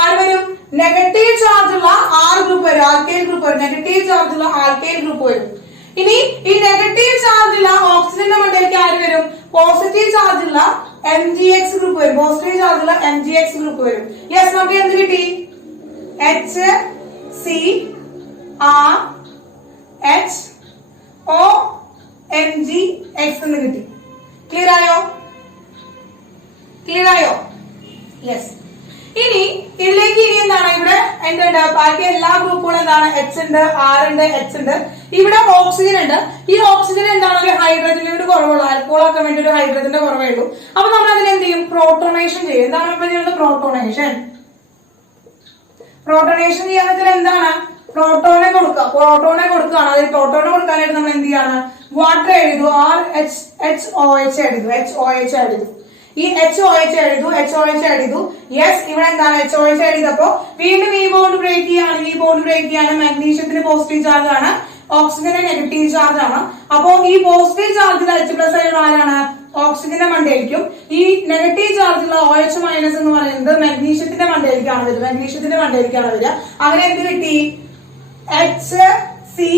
ആര് വരും? നെഗറ്റീവ് ചാർജുള്ള ഗ്രൂപ്പ് വരും, ആൽക്കൈൽ ഗ്രൂപ്പ് വരും. നെഗറ്റീവ് ചാർജുള്ള ആൽക്കൈൽ ഗ്രൂപ്പ് വരും. ഇനി ഈ നെഗറ്റീവ് ചാർജുള്ള ഓക്സിജന്റെ മണ്ടയിലേക്ക് ആര് വരും? പോസിറ്റീവ് ചാർജുള്ള MgX ഗ്രൂപ്പ് വരും. MgX ഗ്രൂപ്പ് വരും. യെസ്, നമുക്ക് എന്ത് കിട്ടി? HCrHOMgX എന്ന് കിട്ടി. ക്ലിയർ ആയോ? യെസ്. ഇനി ഇതിലേക്ക് എന്താണ്? ഇവിടെ എന്തുണ്ട്? ബാക്കി എല്ലാ ഗ്രൂപ്പുകളും എന്താണ്? H ഉണ്ട്, R ഉണ്ട്, H ഉണ്ട്. ഇവിടെ ഓക്സിജൻ ഉണ്ട്. ഈ ഓക്സിജൻ എന്താണ്? ഒരു ഹൈഡ്രജന്റെ ഒരു കുറവുള്ളൂ. ആൽക്കഹോൾ ആക്കാൻ വേണ്ടി ഒരു ഹൈഡ്രജന്റെ കുറവേ ഉള്ളൂ. അപ്പൊ നമ്മൾ അതിന് എന്ത് ചെയ്യും? പ്രോട്ടോണേഷൻ ചെയ്യും. എന്താണ് നമ്മൾ ചെയ്യുന്നത്? പ്രോട്ടോണേഷൻ ചെയ്യാന്ന് വെച്ചാൽ എന്താണ്? പ്രോട്ടോണെ കൊടുക്കുകയാണ്. അതിൽ പ്രോട്ടോണെ കൊടുക്കാനായിട്ട് നമ്മൾ എന്ത് ചെയ്യാണ്? വാട്ടർ എഴുതു, HOH എഴുതു. ഈ HOH എഴുതു. യെസ്, ഇവിടെ എന്താണ്? HOH എഴുതപ്പോ വീണ്ടും ഈ ബോണ്ട് ബ്രേക്ക് ചെയ്യാണ്. മാഗ്നീഷ്യത്തിന് പോസിറ്റീവ് ചാർജ് ആണ്, ഓക്സിജന് നെഗറ്റീവ് ചാർജ് ആണ്. അപ്പോ ഈ പോസിറ്റീവ് ചാർജിൽ H+ ആരാണ്? ഓക്സിജന്റെ മണ്ടയിലേക്കും ഈ നെഗറ്റീവ് ചാർജുള്ള OH- എന്ന് പറയുന്നത് മാഗ്നീഷ്യത്തിന്റെ മണ്ടയിലേക്കാണ് വരിക. അങ്ങനെ എന്ത് കിട്ടി? HCrOH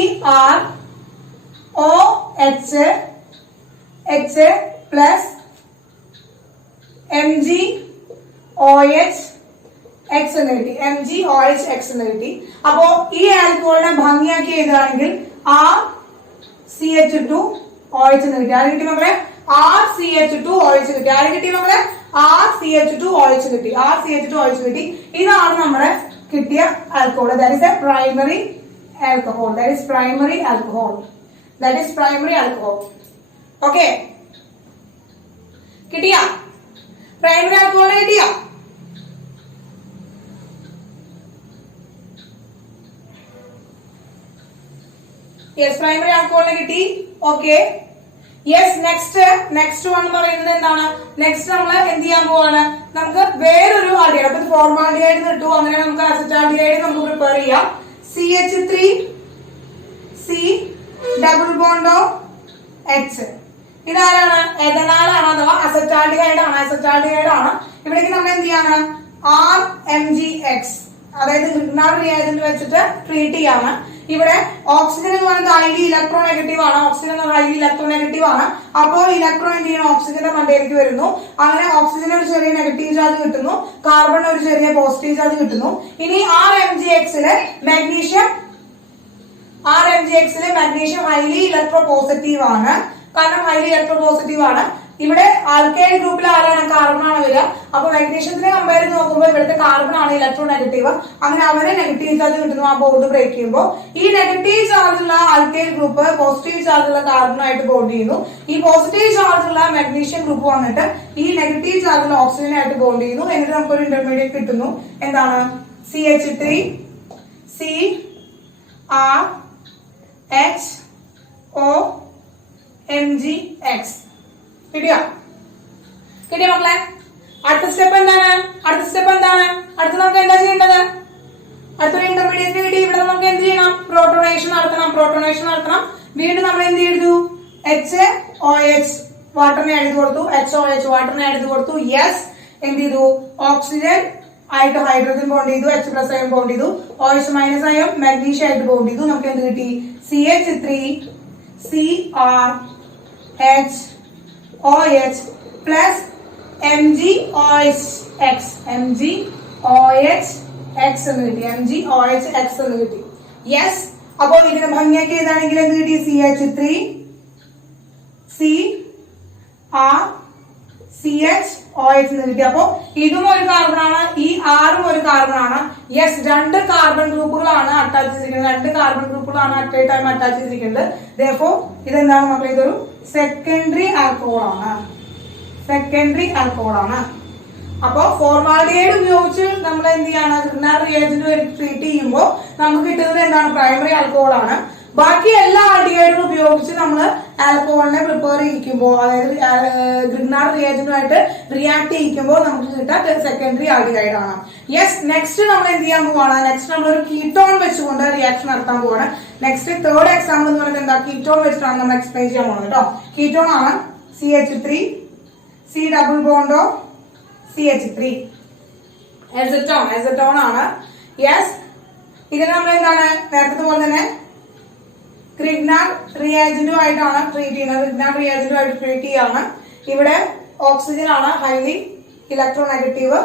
MgOH എന്ന് കിട്ടി. അപ്പോ ഈ ആൽക്കഹോളിനെ ഭംഗിയാക്കി എഴുതുകയാണെങ്കിൽ RCH2OH എന്ന് കിട്ടി. ആര് കിട്ടി മക്കളെ? RCH2OH കിട്ടി. RCH2OH കിട്ടി. ഇതാണ് നമ്മുടെ കിട്ടിയ alcohol. That is A primary alcohol. Okay, കിട്ടിയ പ്രൈമറി ആൽക്കഹോൾ കിട്ടിയ? യെസ്, പ്രൈമറി ആൽക്കഹോളിനെ കിട്ടി. Okay, yes. നെക്സ്റ്റ് വൺ പറയുന്നത് എന്താണ്? നെക്സ്റ്റ് നമ്മൾ എന്ത് ചെയ്യാൻ പോവാണ്? നമുക്ക് വേറൊരു ആൽഡിഹൈഡ്, അപ്പൊ ഫോർമാൽഡിഹൈഡ് കിട്ടും. അങ്ങനെ നമുക്ക് അസറ്റാൽഡിഹൈഡ് നമുക്ക് പ്രിപ്പയർ ചെയ്യാം. CH3C⊕H. ഇതാരാണ്? എഥനാലാണ് അഥവാ അസറ്റാൽഡിഹൈഡ് ആണ്. ഇവിടേക്ക് നമ്മൾ എന്ത് ചെയ്യാണ്? RMgX, അതായത് ഗ്രിഗ്നാർഡ് റിയാജന്റ് വെച്ചിട്ട് ട്രീറ്റ് ചെയ്യാണ്. ഇവിടെ ഓക്സിജൻ എന്ന് പറയുന്നത് ഹൈലി ഇലക്ട്രോ നെഗറ്റീവ് ആണ്. അപ്പോൾ ഇലക്ട്രോൺ എന്ത് ചെയ്യുന്നു? ഓക്സിജന്റെ മണ്ടയിലേക്ക് വരുന്നു. അങ്ങനെ ഓക്സിജന് ഒരു ചെറിയ നെഗറ്റീവ് ചാർജ് കിട്ടുന്നു, കാർബണിന് ഒരു ചെറിയ പോസിറ്റീവ് ചാർജ് കിട്ടുന്നു. ഇനി RMgXല് magnesium RMgx magnesium highly electropositive ആണ്. കാരണം ഹൈലി ഇലക്ട്രോ പോസിറ്റീവ് ആണ്. ഇവിടെ ആൽക്കൈൽ ഗ്രൂപ്പിൽ ആരാണ്? കാർബൺ ആണ് വരിക. അപ്പൊ മാഗ്നീഷ്യത്തിനെ കമ്പയർ ചെയ്ത് നോക്കുമ്പോൾ ഇവിടുത്തെ കാർബൺ ആണ് ഇലക്ട്രോ നെഗറ്റീവ്. അങ്ങനെ അവരെ നെഗറ്റീവ് ചാർജ് കിട്ടുന്നു ആ ബോണ്ട് ബ്രേക്ക് ചെയ്യുമ്പോൾ. ഈ നെഗറ്റീവ് ചാർജ് ഉള്ള ആൽക്കൈൽ ഗ്രൂപ്പ് പോസിറ്റീവ് ചാർജ് ഉള്ള കാർബണായിട്ട് ബോണ്ട് ചെയ്യുന്നു. ഈ പോസിറ്റീവ് ചാർജ് ഉള്ള മാഗ്നീഷ്യം ഗ്രൂപ്പ് വന്നിട്ട് ഈ നെഗറ്റീവ് ചാർജ് ഉള്ള ഓക്സിജനായിട്ട് ബോണ്ട് ചെയ്യുന്നു. എന്നിട്ട് നമുക്കൊരു ഇന്റർമീഡിയറ്റ് കിട്ടുന്നു. എന്താണ്? CH3CrHOMgx. കിട്ടിയോ മക്കളെ? അടുത്ത സ്റ്റെപ്പ് എന്താണ്? അടുത്ത നമുക്ക് എന്താ ചെയ്യേണ്ടത്? അടുത്തൊരു ഇന്റർമീഡിയറ്റ് കിട്ടി. ഇവിടെ നമുക്ക് എന്ത് ചെയ്യണം? പ്രോട്ടോണേഷൻ നടത്തണം. വീണ്ടും നമ്മൾ എന്ത് ചെയ്തു? HOH വാട്ടറിനെ ആഡ് ചെയ്ത് കൊടുത്തു. HOH വാട്ടറിനെ ആഡ് ചെയ്ത് കൊടുത്തു. യെസ്, എന്ത് ചെയ്തു? ഓക്സിജൻ ആയിട്ട് ഹൈഡ്രജൻ ബോണ്ട് ചെയ്തു. H+ അയൺ ബോണ്ട് ചെയ്തു. OH- അയൺ മാഗ്നീഷ്യം ആയിട്ട് ബോണ്ട് ചെയ്തു. നമുക്ക് എന്ത് കിട്ടി? CH3CrHOH പ്ലസ് MgOH എന്ന് കിട്ടി. യെസ്, അപ്പൊ ഇതിനെ ഭംഗിയാക്കി എഴുതാണെങ്കിൽ എന്ത് കിട്ടി? CH3CrCHOH എന്ന് കിട്ടി. അപ്പൊ ഇതും ഒരു കാർബൺ ആണ്, ഈ ആറും ഒരു കാർബൺ ആണ്. യെസ്, രണ്ട് കാർബൺ ഗ്രൂപ്പുകളാണ് അറ്റാച്ച് ചെയ്തിരിക്കുന്നത്. അറ്റ് എ ടൈം അറ്റാച്ച് ചെയ്തിരിക്കുന്നത്. Therefore ഇതെന്താണ് മക്കളെ? ഇതൊരു സെക്കൻഡറി ആൽക്കഹോൾ ആണ്. അപ്പൊ ഫോർമാൽഡിഹൈഡ് ഉപയോഗിച്ച് നമ്മൾ എന്ത് ചെയ്യാണ്? ഗ്രിഗ്നാർഡ് റിയേജന്റ് ട്രീറ്റ് ചെയ്യുമ്പോൾ നമുക്ക് കിട്ടുന്നത് എന്താണ്? പ്രൈമറി ആൽക്കഹോൾ ആണ്. ബാക്കി എല്ലാ ആൽഡിഹൈഡും ഉപയോഗിച്ച് നമ്മൾ ആൽക്കഹോളിനെ പ്രിപ്പയർ ചെയ്യിക്കുമ്പോൾ, അതായത് ഗ്രിഗ്നാർഡ് റിയേജന്റുമായിട്ട് റിയാക്ട് ചെയ്യിക്കുമ്പോൾ നമുക്ക് കിട്ടാൻ സെക്കൻഡറി ആൽഡിഹൈഡ് ആണ്. യെസ്, നെക്സ്റ്റ് നമ്മൾ എന്ത് ചെയ്യാൻ പോവാണ്? നെക്സ്റ്റ് നമ്മൾ ഒരു കീറ്റോൺ വെച്ചുകൊണ്ട് റിയാക്ഷൻ നടത്താൻ പോവാണ്. നെക്സ്റ്റ് തേർഡ് എക്സാമ്പിൾ എന്ന് പറയുന്നത് എന്താ? കീറ്റോൺ വെച്ചിട്ടാണ് നമ്മൾ എക്സ്പ്ലെയിൻ ചെയ്യാൻ പോകുന്നത് കേട്ടോ. കീറ്റോൺ ആണ് CH3 C ഡബിൾ ബോണ്ടോ CH3 എസറ്റോൺ ആണ്. യെസ്, ഇതിനെ നമ്മൾ എന്താണ്? നേരത്തെ പോലെ തന്നെ ഗ്രിഗ്നാർഡ് റിയാജന്റുമായിട്ടാണ് ട്രീറ്റ് ചെയ്യുന്നത്. ഇവിടെ ഓക്സിജൻ ആണ് ഹൈലി ഇലക്ട്രോ നെഗറ്റീവ്.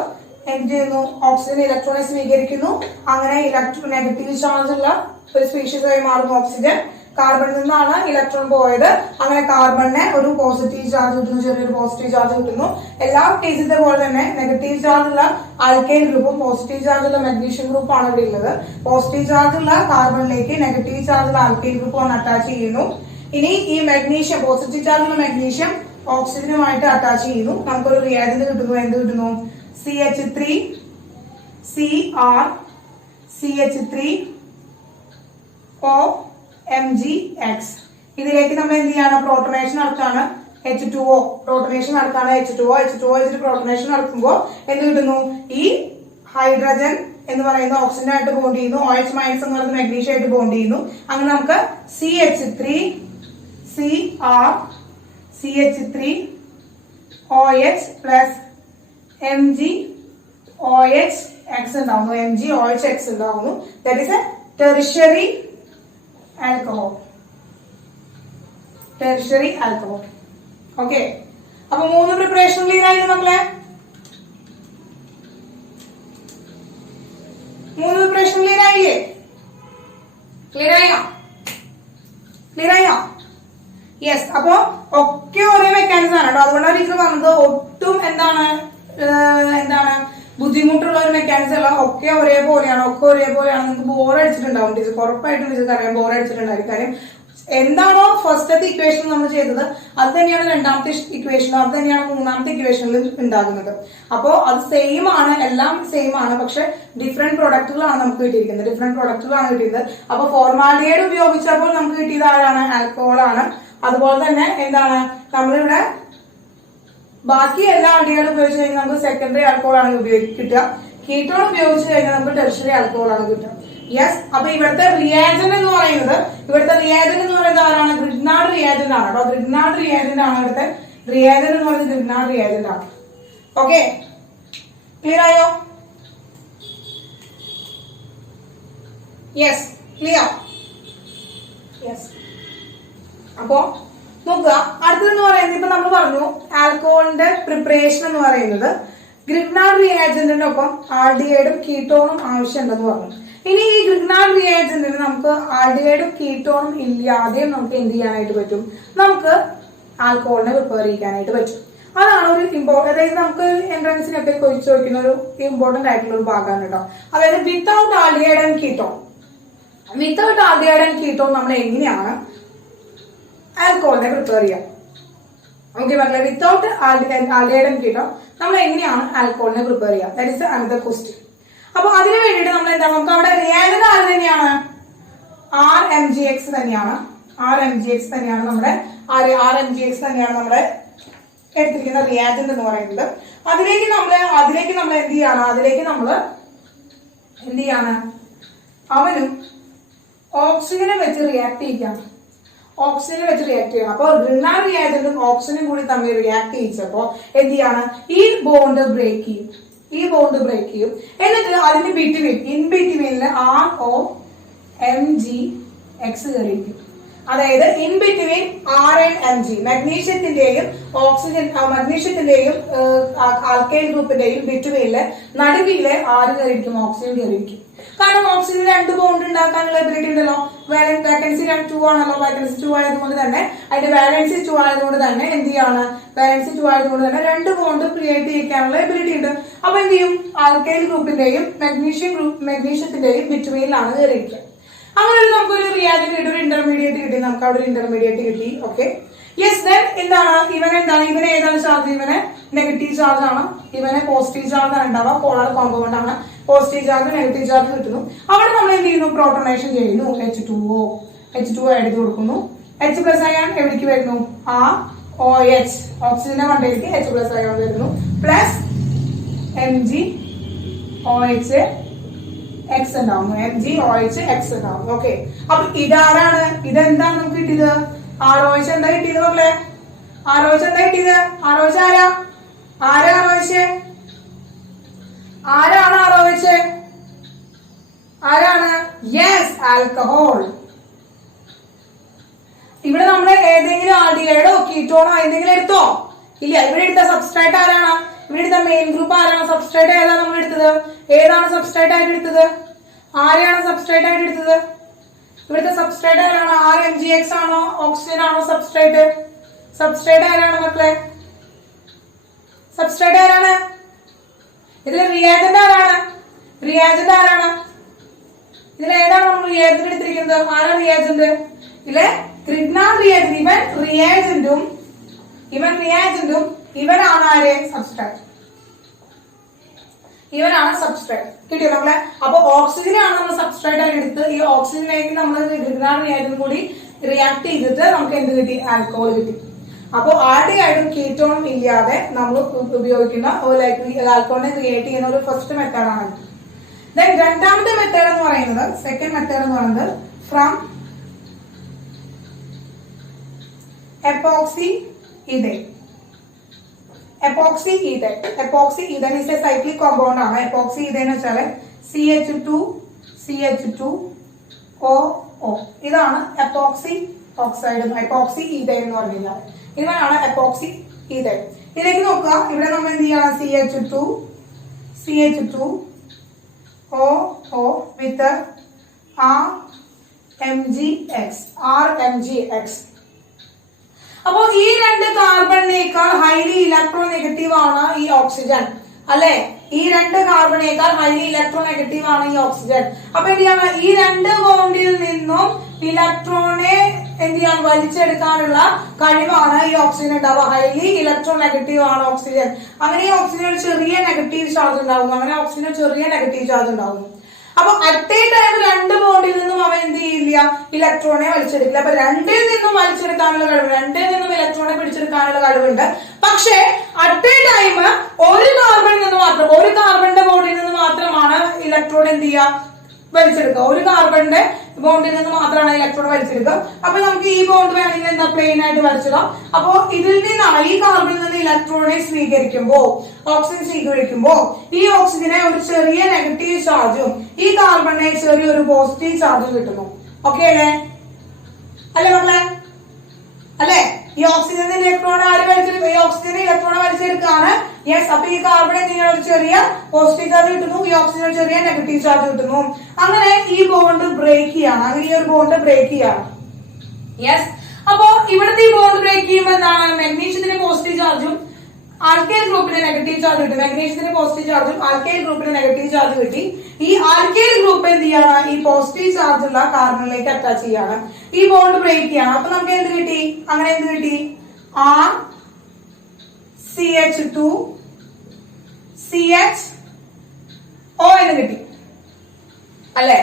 എന്ത് ചെയ്യുന്നു? ഓക്സിജൻ ഇലക്ട്രോണെ സ്വീകരിക്കുന്നു. അങ്ങനെ ഇലക്ട്രോ നെഗറ്റീവ് ചാർജ് ഉള്ള ഒരു സ്പീഷീസ് ആയി മാറുന്നു ഓക്സിജൻ. കാർബണിൽ നിന്നാണ് ഇലക്ട്രോൺ പോയത്. അങ്ങനെ കാർബണിനെ ഒരു പോസിറ്റീവ് ചാർജ് കിട്ടുന്നു, ചെറിയൊരു പോസിറ്റീവ് ചാർജ് കിട്ടുന്നു. എല്ലാ കേസിലെ പോലെ തന്നെ നെഗറ്റീവ് ചാർജ് ഉള്ള ആൽക്കൈൽ ഗ്രൂപ്പും പോസിറ്റീവ് ചാർജ് ഉള്ള മാഗ്നീഷ്യം ഗ്രൂപ്പാണ് ഇവിടെ ഉള്ളത്. പോസിറ്റീവ് ചാർജ് ഉള്ള കാർബണിലേക്ക് നെഗറ്റീവ് ചാർജ് ഉള്ള ആൽക്കൈൽ ഗ്രൂപ്പ് വന്ന് അറ്റാച്ച് ചെയ്യുന്നു. ഇനി ഈ മാഗ്നീഷ്യം, പോസിറ്റീവ് ചാർജ് ഉള്ള മാഗ്നീഷ്യം ഓക്സിജനുമായിട്ട് അറ്റാച്ച് ചെയ്യുന്നു. നമുക്കൊരു റിയാജന്റ് കിട്ടുന്നു. എന്ത് കിട്ടുന്നു? CH3CrCH3OMgx. ഇതിലേക്ക് നമ്മൾ എന്ത് ചെയ്യാണ്? പ്രോട്ടോണേഷൻ നടത്താണ്. H2O H2O വെച്ചിട്ട് പ്രോട്ടോണേഷൻ നടത്തുമ്പോൾ എന്ത് കിട്ടുന്നു? ഈ ഹൈഡ്രജൻ എന്ന് പറയുന്ന ഓക്സിജൻ ആയിട്ട് ബോണ്ട് ചെയ്യുന്നു. OH- എന്ന് പറയുന്നത് മാഗ്നീഷ്യം ആയിട്ട് ബോണ്ട് ചെയ്യുന്നു. അങ്ങനെ നമുക്ക് CH3CrCH3OH പ്ലസ് MgOH ഉണ്ടാവുന്നു. That is a tertiary alcohol. Okay, അപ്പൊ 3 പ്രിപ്പറേഷൻ ക്ലിയർ ആയില്ലേ മക്കളെ? 3 പ്രിപ്പറേഷൻ ക്ലിയർ ആയില്ലേ? ക്ലിയർ ആയോ? യെസ്, അപ്പൊ ഒക്കെ ഒരേ മെക്കാനിസം ആണ് കേട്ടോ. അതുകൊണ്ടാണ് ടീച്ചർ പറഞ്ഞത് ഒട്ടും എന്താണ് ബുദ്ധിമുട്ടുള്ള ഒരു മെക്കാനിസം അല്ല. ഒക്കെ ഒരേപോലെയാണ്. നിങ്ങൾക്ക് ബോർ അടിച്ചിട്ടുണ്ടാവും ടീച്ചർ, ഉറപ്പായിട്ടും ടീച്ചർക്ക് അറിയാം ബോർ അടിച്ചിട്ടുണ്ടായിരിക്കും. കാര്യം എന്താണോ ഫസ്റ്റത്തെ ഇക്വേഷൻ നമ്മൾ ചെയ്തത് അത് തന്നെയാണ് രണ്ടാമത്തെ ഇക്വേഷനിലും അത് തന്നെയാണ് മൂന്നാമത്തെ ഇക്വേഷനിലും ഉണ്ടാകുന്നത്. അപ്പോ അത് സെയിം ആണ്, എല്ലാം സെയിം ആണ്. പക്ഷെ ഡിഫറെന്റ് പ്രൊഡക്റ്റുകളാണ് നമുക്ക് കിട്ടിയിരിക്കുന്നത്. അപ്പൊ ഫോർമാൽഡിഹൈഡ് ഉപയോഗിച്ചപ്പോൾ നമുക്ക് കിട്ടിയത് ആരാണ്? ആൽക്കഹോൾ ആണ്. അതുപോലെ തന്നെ എന്താണ് നമ്മളിവിടെ ബാക്കി എല്ലാ ആൽഡിഹൈഡ് ഉപയോഗിച്ച് കഴിഞ്ഞാൽ നമുക്ക് സെക്കൻഡറി ആൽക്കഹോൾ ആണ് കിട്ടുക. കീറ്റോൺ ഉപയോഗിച്ച് കഴിഞ്ഞാൽ നമുക്ക് ടെർഷ്യറി ആൽക്കഹോൾ ആണ് കിട്ടുക. യെസ്, അപ്പൊ ഇവിടുത്തെ റിയാജന്റ് എന്ന് പറയുന്നത് ആരാണ്? ഗ്രിഗ്നാർഡ് റിയാജന്റ് ആണ് കേട്ടോ. ഗ്രിഗ്നാർഡ് റിയാജന്റ് ആണ് ഇവിടുത്തെ റിയാജന്റ് എന്ന് പറയുന്നത്. ഗ്രിഗ്നാർഡ് റിയാജന്റ് ആണ്. ഓക്കെ, ക്ലിയർ ആയോ? Yes, clear. യെസ്, അപ്പോ നോക്കുക, അടുത്തതെന്ന് പറയുന്നത് ഇപ്പൊ നമ്മൾ പറഞ്ഞു ആൽക്കഹോളിന്റെ പ്രിപ്പറേഷൻ എന്ന് പറയുന്നത് ഗ്രിഗ്നാർഡ് റിയാജന്റിനൊപ്പം ആൽഡിഹൈഡും കീറ്റോണും ആവശ്യമുണ്ടെന്ന് പറഞ്ഞു. ഇനി ഈ ഗ്രിഗ്നാർഡ് റിയാജന്റിന് നമുക്ക് ആൽഡിഹൈഡും കീറ്റോണും ഇല്ലാതെയും നമുക്ക് എന്ത് ചെയ്യാനായിട്ട് പറ്റും, നമുക്ക് ആൽക്കഹോളിനെ പ്രിപ്പയർ ചെയ്യാനായിട്ട് പറ്റും. അതാണ് ഒരു അതായത് നമുക്ക് എൻട്രൻസിനൊക്കെ ചോദിച്ചു ചോദിക്കുന്ന ഒരു ഇമ്പോർട്ടന്റ് ആയിട്ടുള്ള ഒരു ഭാഗമാണ് കേട്ടോ. അതായത് without aldehyde and ketone, without aldehyde and ketone നമ്മൾ എങ്ങനെയാണ് ആൽക്കഹോളിനെ പ്രിപ്പയർ ചെയ്യാം. ഓക്കെ മക്കളെ, വിത്തൗട്ട് ആൽഡിഹൈഡ് ആൻഡ് കീറ്റോൺ നമ്മൾ എങ്ങനെയാണ് ആൽക്കഹോളിനെ പ്രിപ്പയർ ചെയ്യുക, ദാറ്റ് ഇസ് അനദർ ക്വസ്റ്റ്യൻ. അപ്പൊ അതിന് വേണ്ടിയിട്ട് നമ്മൾ എന്താ, നമുക്ക് അവിടെ റിയാജന്റ് ആര് തന്നെയാണ്, RMgX തന്നെയാണ്, RMgX തന്നെയാണ് നമ്മുടെ RMgX തന്നെയാണ് നമ്മുടെ എടുത്തിരിക്കുന്ന റിയാജന്റ് എന്ന് പറയുന്നത്. അതിലേക്ക് നമ്മൾ എന്ത് ചെയ്യാണ്, എന്ത് ചെയ്യാണ്, അവനും ഓക്സിജനെ വെച്ച് റിയാക്ട് ചെയ്യാണ്, ഓക്സിജനെ വെച്ച് റിയാക്ട് ചെയ്യണം. അപ്പൊ ഗ്രിഗ്നാർഡ് റിയാജന്റും ഓക്സിജനും കൂടി തമ്മിൽ റിയാക്ട് ചെയ്യിച്ചപ്പോ എന്ത് ചെയ്യാണ്, ഈ ബോണ്ട് ബ്രേക്ക് ചെയ്യും, എന്നിട്ട് അതിന് ഇൻ ബിറ്റ്വീനില് ROMgX കയറിയിരിക്കും. അതായത് in between R and Mg, മഗ്നീഷ്യത്തിന്റെയും ആൽക്കൈൽ ഗ്രൂപ്പിന്റെയും ബിറ്റ്വീനില് നടുവിലെ ആര് കയറിയിരിക്കും, ഓക്സിജൻ കയറിയിരിക്കും. കാരണം ഓക്സിജൻ 2 ബോണ്ട് ഉണ്ടാക്കാനുള്ള എബിലിറ്റി ഉണ്ടല്ലോ, വാലൻസി 2 ആണല്ലോ, വാലൻസി 2 ആയതുകൊണ്ട് തന്നെ അതിന്റെ വാലൻസി 2 ആയതുകൊണ്ട് തന്നെ എന്ത് ചെയ്യാണ്, വാലൻസി 2 ആയതുകൊണ്ട് തന്നെ 2 ബോണ്ട് ക്രിയേറ്റ് ചെയ്യാനുള്ള എബിലിറ്റി ഉണ്ട്. അപ്പൊ എന്ത് ചെയ്യും, ആൽക്കൈൽ ഗ്രൂപ്പിന്റെയും മഗ്നീഷ്യത്തിന്റെയും ബിറ്റ്വീനിലാണ് കയറിയിരിക്കുക. അങ്ങനെ നമുക്കൊരു റിയാജന്റ് കിട്ടി, ഒരു ഇന്റർമീഡിയറ്റ് കിട്ടി, നമുക്ക് അവിടെ ഒരു ഇന്റർമീഡിയറ്റ് കിട്ടി. Okay, yes. ദെൻ എന്താണ് ഇവനെ ഏതാണ് ചാർജ്, ഇവനെ നെഗറ്റീവ് ചാർജ് ആണ്, ഇവനെ പോസിറ്റീവ് ചാർജ് ആണ് ഉണ്ടാവുക, പോളാർ കോമ്പൗണ്ട് ആണ്, പോസിറ്റീവ് ചാർജ് നെഗറ്റീവ് ചാർജ് കിട്ടുന്നു. അവിടെ നമ്മൾ എന്ത് ചെയ്യുന്നു, പ്രോട്ടോണേഷൻ ചെയ്യുന്നു, H2O എടുത്ത് കൊടുക്കുന്നു. H+ അയോൺ എവിടേക്ക് വരുന്നു, OH ഓക്സിജന്റെ മണ്ടയിലേക്ക് H+ അയോൺ വരുന്നു, പ്ലസ് MgOH X ഉണ്ടാവുന്നു, MgOH X ഉണ്ടാവുന്നു. ഓക്കെ, അപ്പൊ ഇതാരാണ്, ഇതെന്താണ് നമുക്ക് കിട്ടിയത്, ROH എന്താ കിട്ടിയത് മക്കളെ, ROH എന്താ കിട്ടിയത്, ROH ആരാണ് ROH, ആരാണ്, യെസ്, ആൽക്കഹോൾ. ഇവിടെ നമ്മൾ ഏതെങ്കിലും ആൽഡിഹൈഡോ കീറ്റോണോ എന്തെങ്കിലും എടുത്തോ, ഇല്ല. ഇവിടെ എടുത്ത സബ്സ്ട്രേറ്റ് ആരാണ്, ഇവിടെ എടുത്ത മെയിൻ ഗ്രൂപ്പ് ആരാണ്, സബ്സ്ട്രേറ്റ് ഏതാണ് നമ്മൾ എടുത്തത്, ഏതാണ് സബ്സ്ട്രേറ്റ് ആയിട്ട് എടുത്തത്, ആരെയാണ് സബ്സ്ട്രേറ്റ് ആയിട്ട് എടുത്തത്, ഇവിടുത്തെ സബ്സ്ട്രേറ്റ് ആരാണ്, RMgX ആണോ ഓക്സിജൻ ആണോ സബ്സ്ട്രേറ്റ് ആരാണ് മക്കളെ, സബ്സ്ട്രേറ്റ് ആരാണ്, ഇതിൽ റിയാജന്റ് ആരാണ്, ഇതിൽ ഏതാണ് നമ്മൾ റിയാജന്റ് എടുത്തിരിക്കുന്നത്, ആരാണ് റിയാജന്റ്, ഇതിലെ ഗ്രിഗ്നാർഡ് റിയാജന്റ്, ഇവനാണ് ആര്, ഇവനാണ് സബ്സ്ട്രേറ്റ്. കിട്ടിയോ നമ്മളെ, അപ്പൊ ഓക്സിജനാണ് നമ്മൾ സബ്സ്ട്രേറ്റ് ആയിട്ട് എടുത്ത്, ഈ ഓക്സിജനിലേക്ക് നമ്മൾ ഗ്രിഗ്നാർഡ് റിയാജന്റ് കൂടി റിയാക്ട് ചെയ്തിട്ട് നമുക്ക് എന്ത് കിട്ടി, ആൽക്കഹോൾ കിട്ടി. അപ്പൊ ആൽഡിഹൈഡും കീറ്റോണും ഇല്ലാതെ നമ്മൾ ഉപയോഗിക്കുന്ന ആൽക്കഹോളിനെ ക്രിയേറ്റ് ചെയ്യുന്ന ഒരു ഫസ്റ്റ് മെത്തേഡാണ്. ദെൻ രണ്ടാമത്തെ മെത്തേഡ് എന്ന് പറയുന്നത്, സെക്കൻഡ് മെത്തേഡ് എന്ന് പറയുന്നത് from epoxy ethyne. Epoxy ethyne is a cyclic compound ആണ്. എപ്പോക്സി ഈഥൈൻ എന്ന് വെച്ചാൽ CH2CH2OO, ഇതാണ് എപ്പോക്സി ഓക്സൈഡ്, എപ്പോക്സി ഈഥൈൻ എന്ന് പറഞ്ഞു കഴിഞ്ഞാൽ ഇതാണ് എപ്പോക്സി ഈഥൈൻ. ഇതിലേക്ക് നോക്കുക, ഇവിടെ നമ്മൾ എന്ത് ചെയ്യണം, CH2OO വിത്ത് RMgX. അപ്പോ ഈ 2 കാർബണിനേക്കാൾ ഹൈലി ഇലക്ട്രോ നെഗറ്റീവ് ആണ് ഈ ഓക്സിജൻ, അല്ലെ, ഈ 2 കാർബണിനേക്കാൾ ഹൈലി ഇലക്ട്രോ നെഗറ്റീവ് ആണ് ഈ ഓക്സിജൻ. അപ്പൊ എന്ത് ചെയ്യണം, ഈ 2 ബോണ്ടിൽ നിന്നും ഇലക്ട്രോണെ എന്ത് ചെയ്യാൻ, വലിച്ചെടുക്കാനുള്ള കഴിവാണ് ഈ ഓക്സിജൻ ഉണ്ടാവുക. ഹൈലി ഇലക്ട്രോ നെഗറ്റീവ് ആണ് ഓക്സിജൻ. അങ്ങനെ ഈ ഓക്സിജൻ ഒരു ചെറിയ നെഗറ്റീവ് ചാർജ് ഉണ്ടാവുന്നു. അപ്പൊ അറ്റ് എ ടൈം 2 ബോണ്ടിൽ നിന്നും അവൻ എന്ത് ചെയ്യില്ല, ഇലക്ട്രോണെ വലിച്ചെടുക്കില്ല. അപ്പൊ 2ൽ നിന്നും വലിച്ചെടുക്കാനുള്ള കഴിവ്, 2ൽ നിന്നും ഇലക്ട്രോണെ പിടിച്ചെടുക്കാനുള്ള കഴിവുണ്ട്. പക്ഷെ അറ്റ് എ ടൈം ഒരു കാർബണിന്റെ ബോണ്ടിൽ നിന്ന് മാത്രമാണ് ഇലക്ട്രോൺ എന്ത് ചെയ്യുക, വലിച്ചെടുക്കുക. ഒരു കാർബണിന്റെ ബോണ്ടിൽ നിന്ന് മാത്രമാണ് ഇലക്ട്രോൺ വലിച്ചെടുക്കുക. അപ്പൊ നമുക്ക് ഈ ബോണ്ട് വേണമെങ്കിൽ എന്താ, പ്ലെയിൻ ആയിട്ട് വരച്ചിടാം. അപ്പോ ഇതിൽ നിന്നാണ്, ഈ കാർബണിൽ നിന്ന് ഇലക്ട്രോണെ ഓക്സിജൻ സ്വീകരിക്കുമ്പോ ഈ ഓക്സിജനെ ഒരു ചെറിയ നെഗറ്റീവ് ചാർജും ഈ കാർബണിനെ ചെറിയൊരു പോസിറ്റീവ് ചാർജും കിട്ടുന്നു. ഓക്കെ അല്ലേ മക്കളെ, അല്ലെ? ഈ ഓക്സിജൻ ഇലക്ട്രോൺ ആര് വലിച്ചെടുക്കും? ഈ ഓക്സിജൻ ഇലക്ട്രോൺ വലിച്ചെടുക്കാണ്. യെസ്. അപ്പൊ ഈ കാർബൺ എന്തെങ്കിലും ഒരു ചെറിയ പോസിറ്റീവ് ചാർജ് കിട്ടുന്നു, ഈ ഓക്സിജൻ ചെറിയ നെഗറ്റീവ് ചാർജ് കിട്ടുന്നു. അങ്ങനെ ഈ ബോണ്ട് ബ്രേക്ക് ചെയ്യാണ്. അങ്ങനെ ഈ ഒരു ബോണ്ട് ബ്രേക്ക് ചെയ്യാണ്. യെസ്. അപ്പോ ഇവിടുത്തെ ഈ ബോണ്ട് ബ്രേക്ക് ചെയ്യുമ്പോൾ എന്താണ്? മെഗ്നീഷ്യത്തിന് പോസിറ്റീവ് ചാർജും ആൽക്കൈൽ ഗ്രൂപ്പിന് നെഗറ്റീവ് ചാർജ് കിട്ടി. മാഗ്നീഷ്യത്തിന് പോസിറ്റീവ് ചാർജും ആൽക്കൈൽ ഗ്രൂപ്പിന് നെഗറ്റീവ് ചാർജ് കിട്ടി. ഈ ആൽക്കൈൽ ഗ്രൂപ്പ് എന്ത് ചെയ്യാണ്? ഈ പോസിറ്റീവ് ചാർജ് ഉള്ള കാർബണിലേക്ക് അറ്റാച്ച് ചെയ്യാണ്. ഈ ബോണ്ട് ബ്രേക്ക് ചെയ്യാണ്. അപ്പൊ നമുക്ക് എന്ത് കിട്ടി? അങ്ങനെ എന്ത് കിട്ടി? R CH2 CHO എന്ന് കിട്ടി അല്ലെ?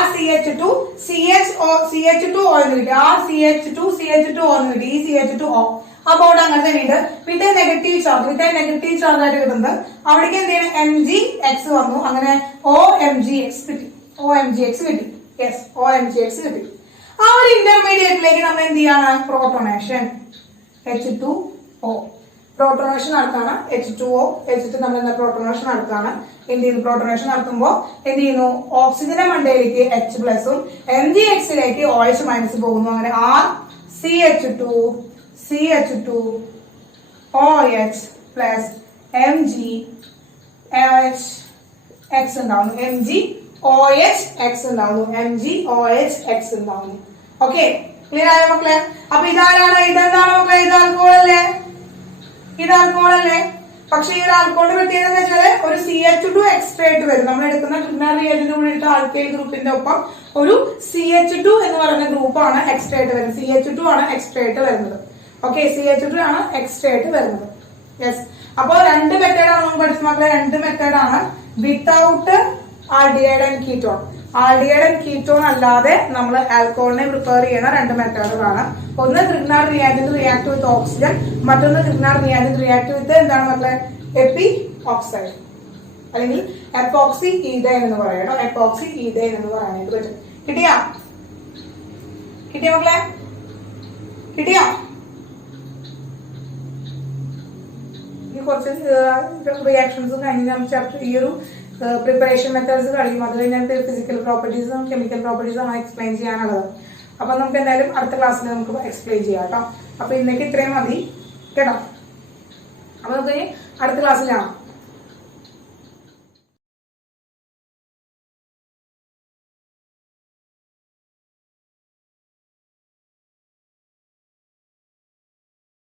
R CH2 CH2O എന്ന് കിട്ടി. R CH2 CH2O എന്ന് കിട്ടി. ഈ CH2O ആ ബോണ്ട് അങ്ങനെ തന്നെയുണ്ട്. വിത്ത് നെഗറ്റീവ് ചാർജ് ആയിട്ട് കിട്ടുന്നത്. അവിടേക്ക് എന്ത് ചെയ്യണം? MgX വന്നു. അങ്ങനെ OMgX കിട്ടി. യെസ്, OMgX കിട്ടി. ആ ഒരു ഇന്റർമീഡിയറ്റിലേക്ക് നമ്മൾ എന്ത് ചെയ്യാണ്? Protonation H2O protonation നടത്താണ്. H2O നമ്മൾ എന്താ പ്രോട്ടോണേഷൻ നടത്താണ്. എന്ത് ചെയ്യുന്നു? പ്രോട്ടോണേഷൻ നടത്തുമ്പോൾ എന്ത് ചെയ്യുന്നു? ഓക്സിജന്റെ മണ്ടയിലേക്ക് H പ്ലസും MgXലേക്ക് OH മൈനസ് പോകുന്നു. അങ്ങനെ R CH2 OH plus MgOH ഉണ്ടാവുന്നു. MgOH ഉണ്ടാവുന്നു. ഓക്കെ, ക്ലിയർ ആയോ മക്കളെ? അപ്പൊ ഇതാരാണ്? ഇതെന്താണ് മക്കളെ? ഇത് ആൽക്കഹോൾ അല്ലേ? പക്ഷെ ഈ ഒരു ആൽക്കഹോളിന്റെ പ്രത്യേകത എന്ന് വെച്ചാൽ ഒരു CH2 എക്സ്ട്രാ ആയിട്ട് വരും. നമ്മൾ എടുക്കുന്ന ട്രിഗണൽ റിയേജന്റ് കൂടി എടുത്ത ആൽക്കൈൽ ഗ്രൂപ്പിന്റെ ഒപ്പം ഒരു CH2 എന്ന് പറയുന്ന ഗ്രൂപ്പാണ് എക്സ്ട്രാ ആയിട്ട് വരുന്നത്. CH2 ആണ് എക്സ്ട്രാ ആയിട്ട് വരുന്നത്. ഓക്കെ, CH2 ആണ് എക്സ്ട്രാ ആയിട്ട് വരുന്നത്. യെസ്. അപ്പൊ രണ്ട് മെത്തേഡാണ് നമ്മൾ പഠിച്ച മക്കളെ. രണ്ട് മെത്തേഡാണ് without aldehyde and ketone. Aldehyde and ketone അല്ലാതെ നമ്മൾ ആൽക്കഹോളിനെ പ്രിപ്പയർ ചെയ്യുന്ന രണ്ട് മെത്തേഡുകളാണ്. ഒന്ന് ട്രിഗണൽ റിയാക്ടന്റ് റിയാക്ട് വിത്ത് ഓക്സിജൻ, മറ്റൊന്ന് ട്രിഗണൽ റിയാക്ടന്റ് റിയാക്ട് വിത്ത് എന്താണ് മക്കളെ? എപ്പി ഓക്സൈഡ് അല്ലെങ്കിൽ എപ്പോക്സി ഈഥൈൻ എന്ന് പറയാം കേട്ടോ. എപ്പോക്സി ഈഥൈൻ എന്ന് പറയാനായിട്ട് പറ്റും. കിട്ടിയോ മക്കളെ? കിട്ടിയോ? കുറച്ച് റിയാക്ഷൻസും കഴിഞ്ഞ് ഈ ഒരു പ്രിപ്പറേഷൻ മെത്തേഡ്സ് കഴിയും. അത് കഴിഞ്ഞാൽ ഫിസിക്കൽ പ്രോപ്പർട്ടീസും കെമിക്കൽ പ്രോപ്പർട്ടീസും ആണ് എക്സ്പ്ലെയിൻ ചെയ്യാനുള്ളത്. അപ്പൊ നമുക്ക് എന്തായാലും അടുത്ത ക്ലാസ്സിൽ നമുക്ക് എക്സ്പ്ലെയിൻ ചെയ്യാം കേട്ടോ. അപ്പൊ ഇന്നേക്ക് ഇത്രയും മതി കേട്ടോ. അപ്പൊ നമുക്ക് അടുത്ത ക്ലാസ്സിലാണ്.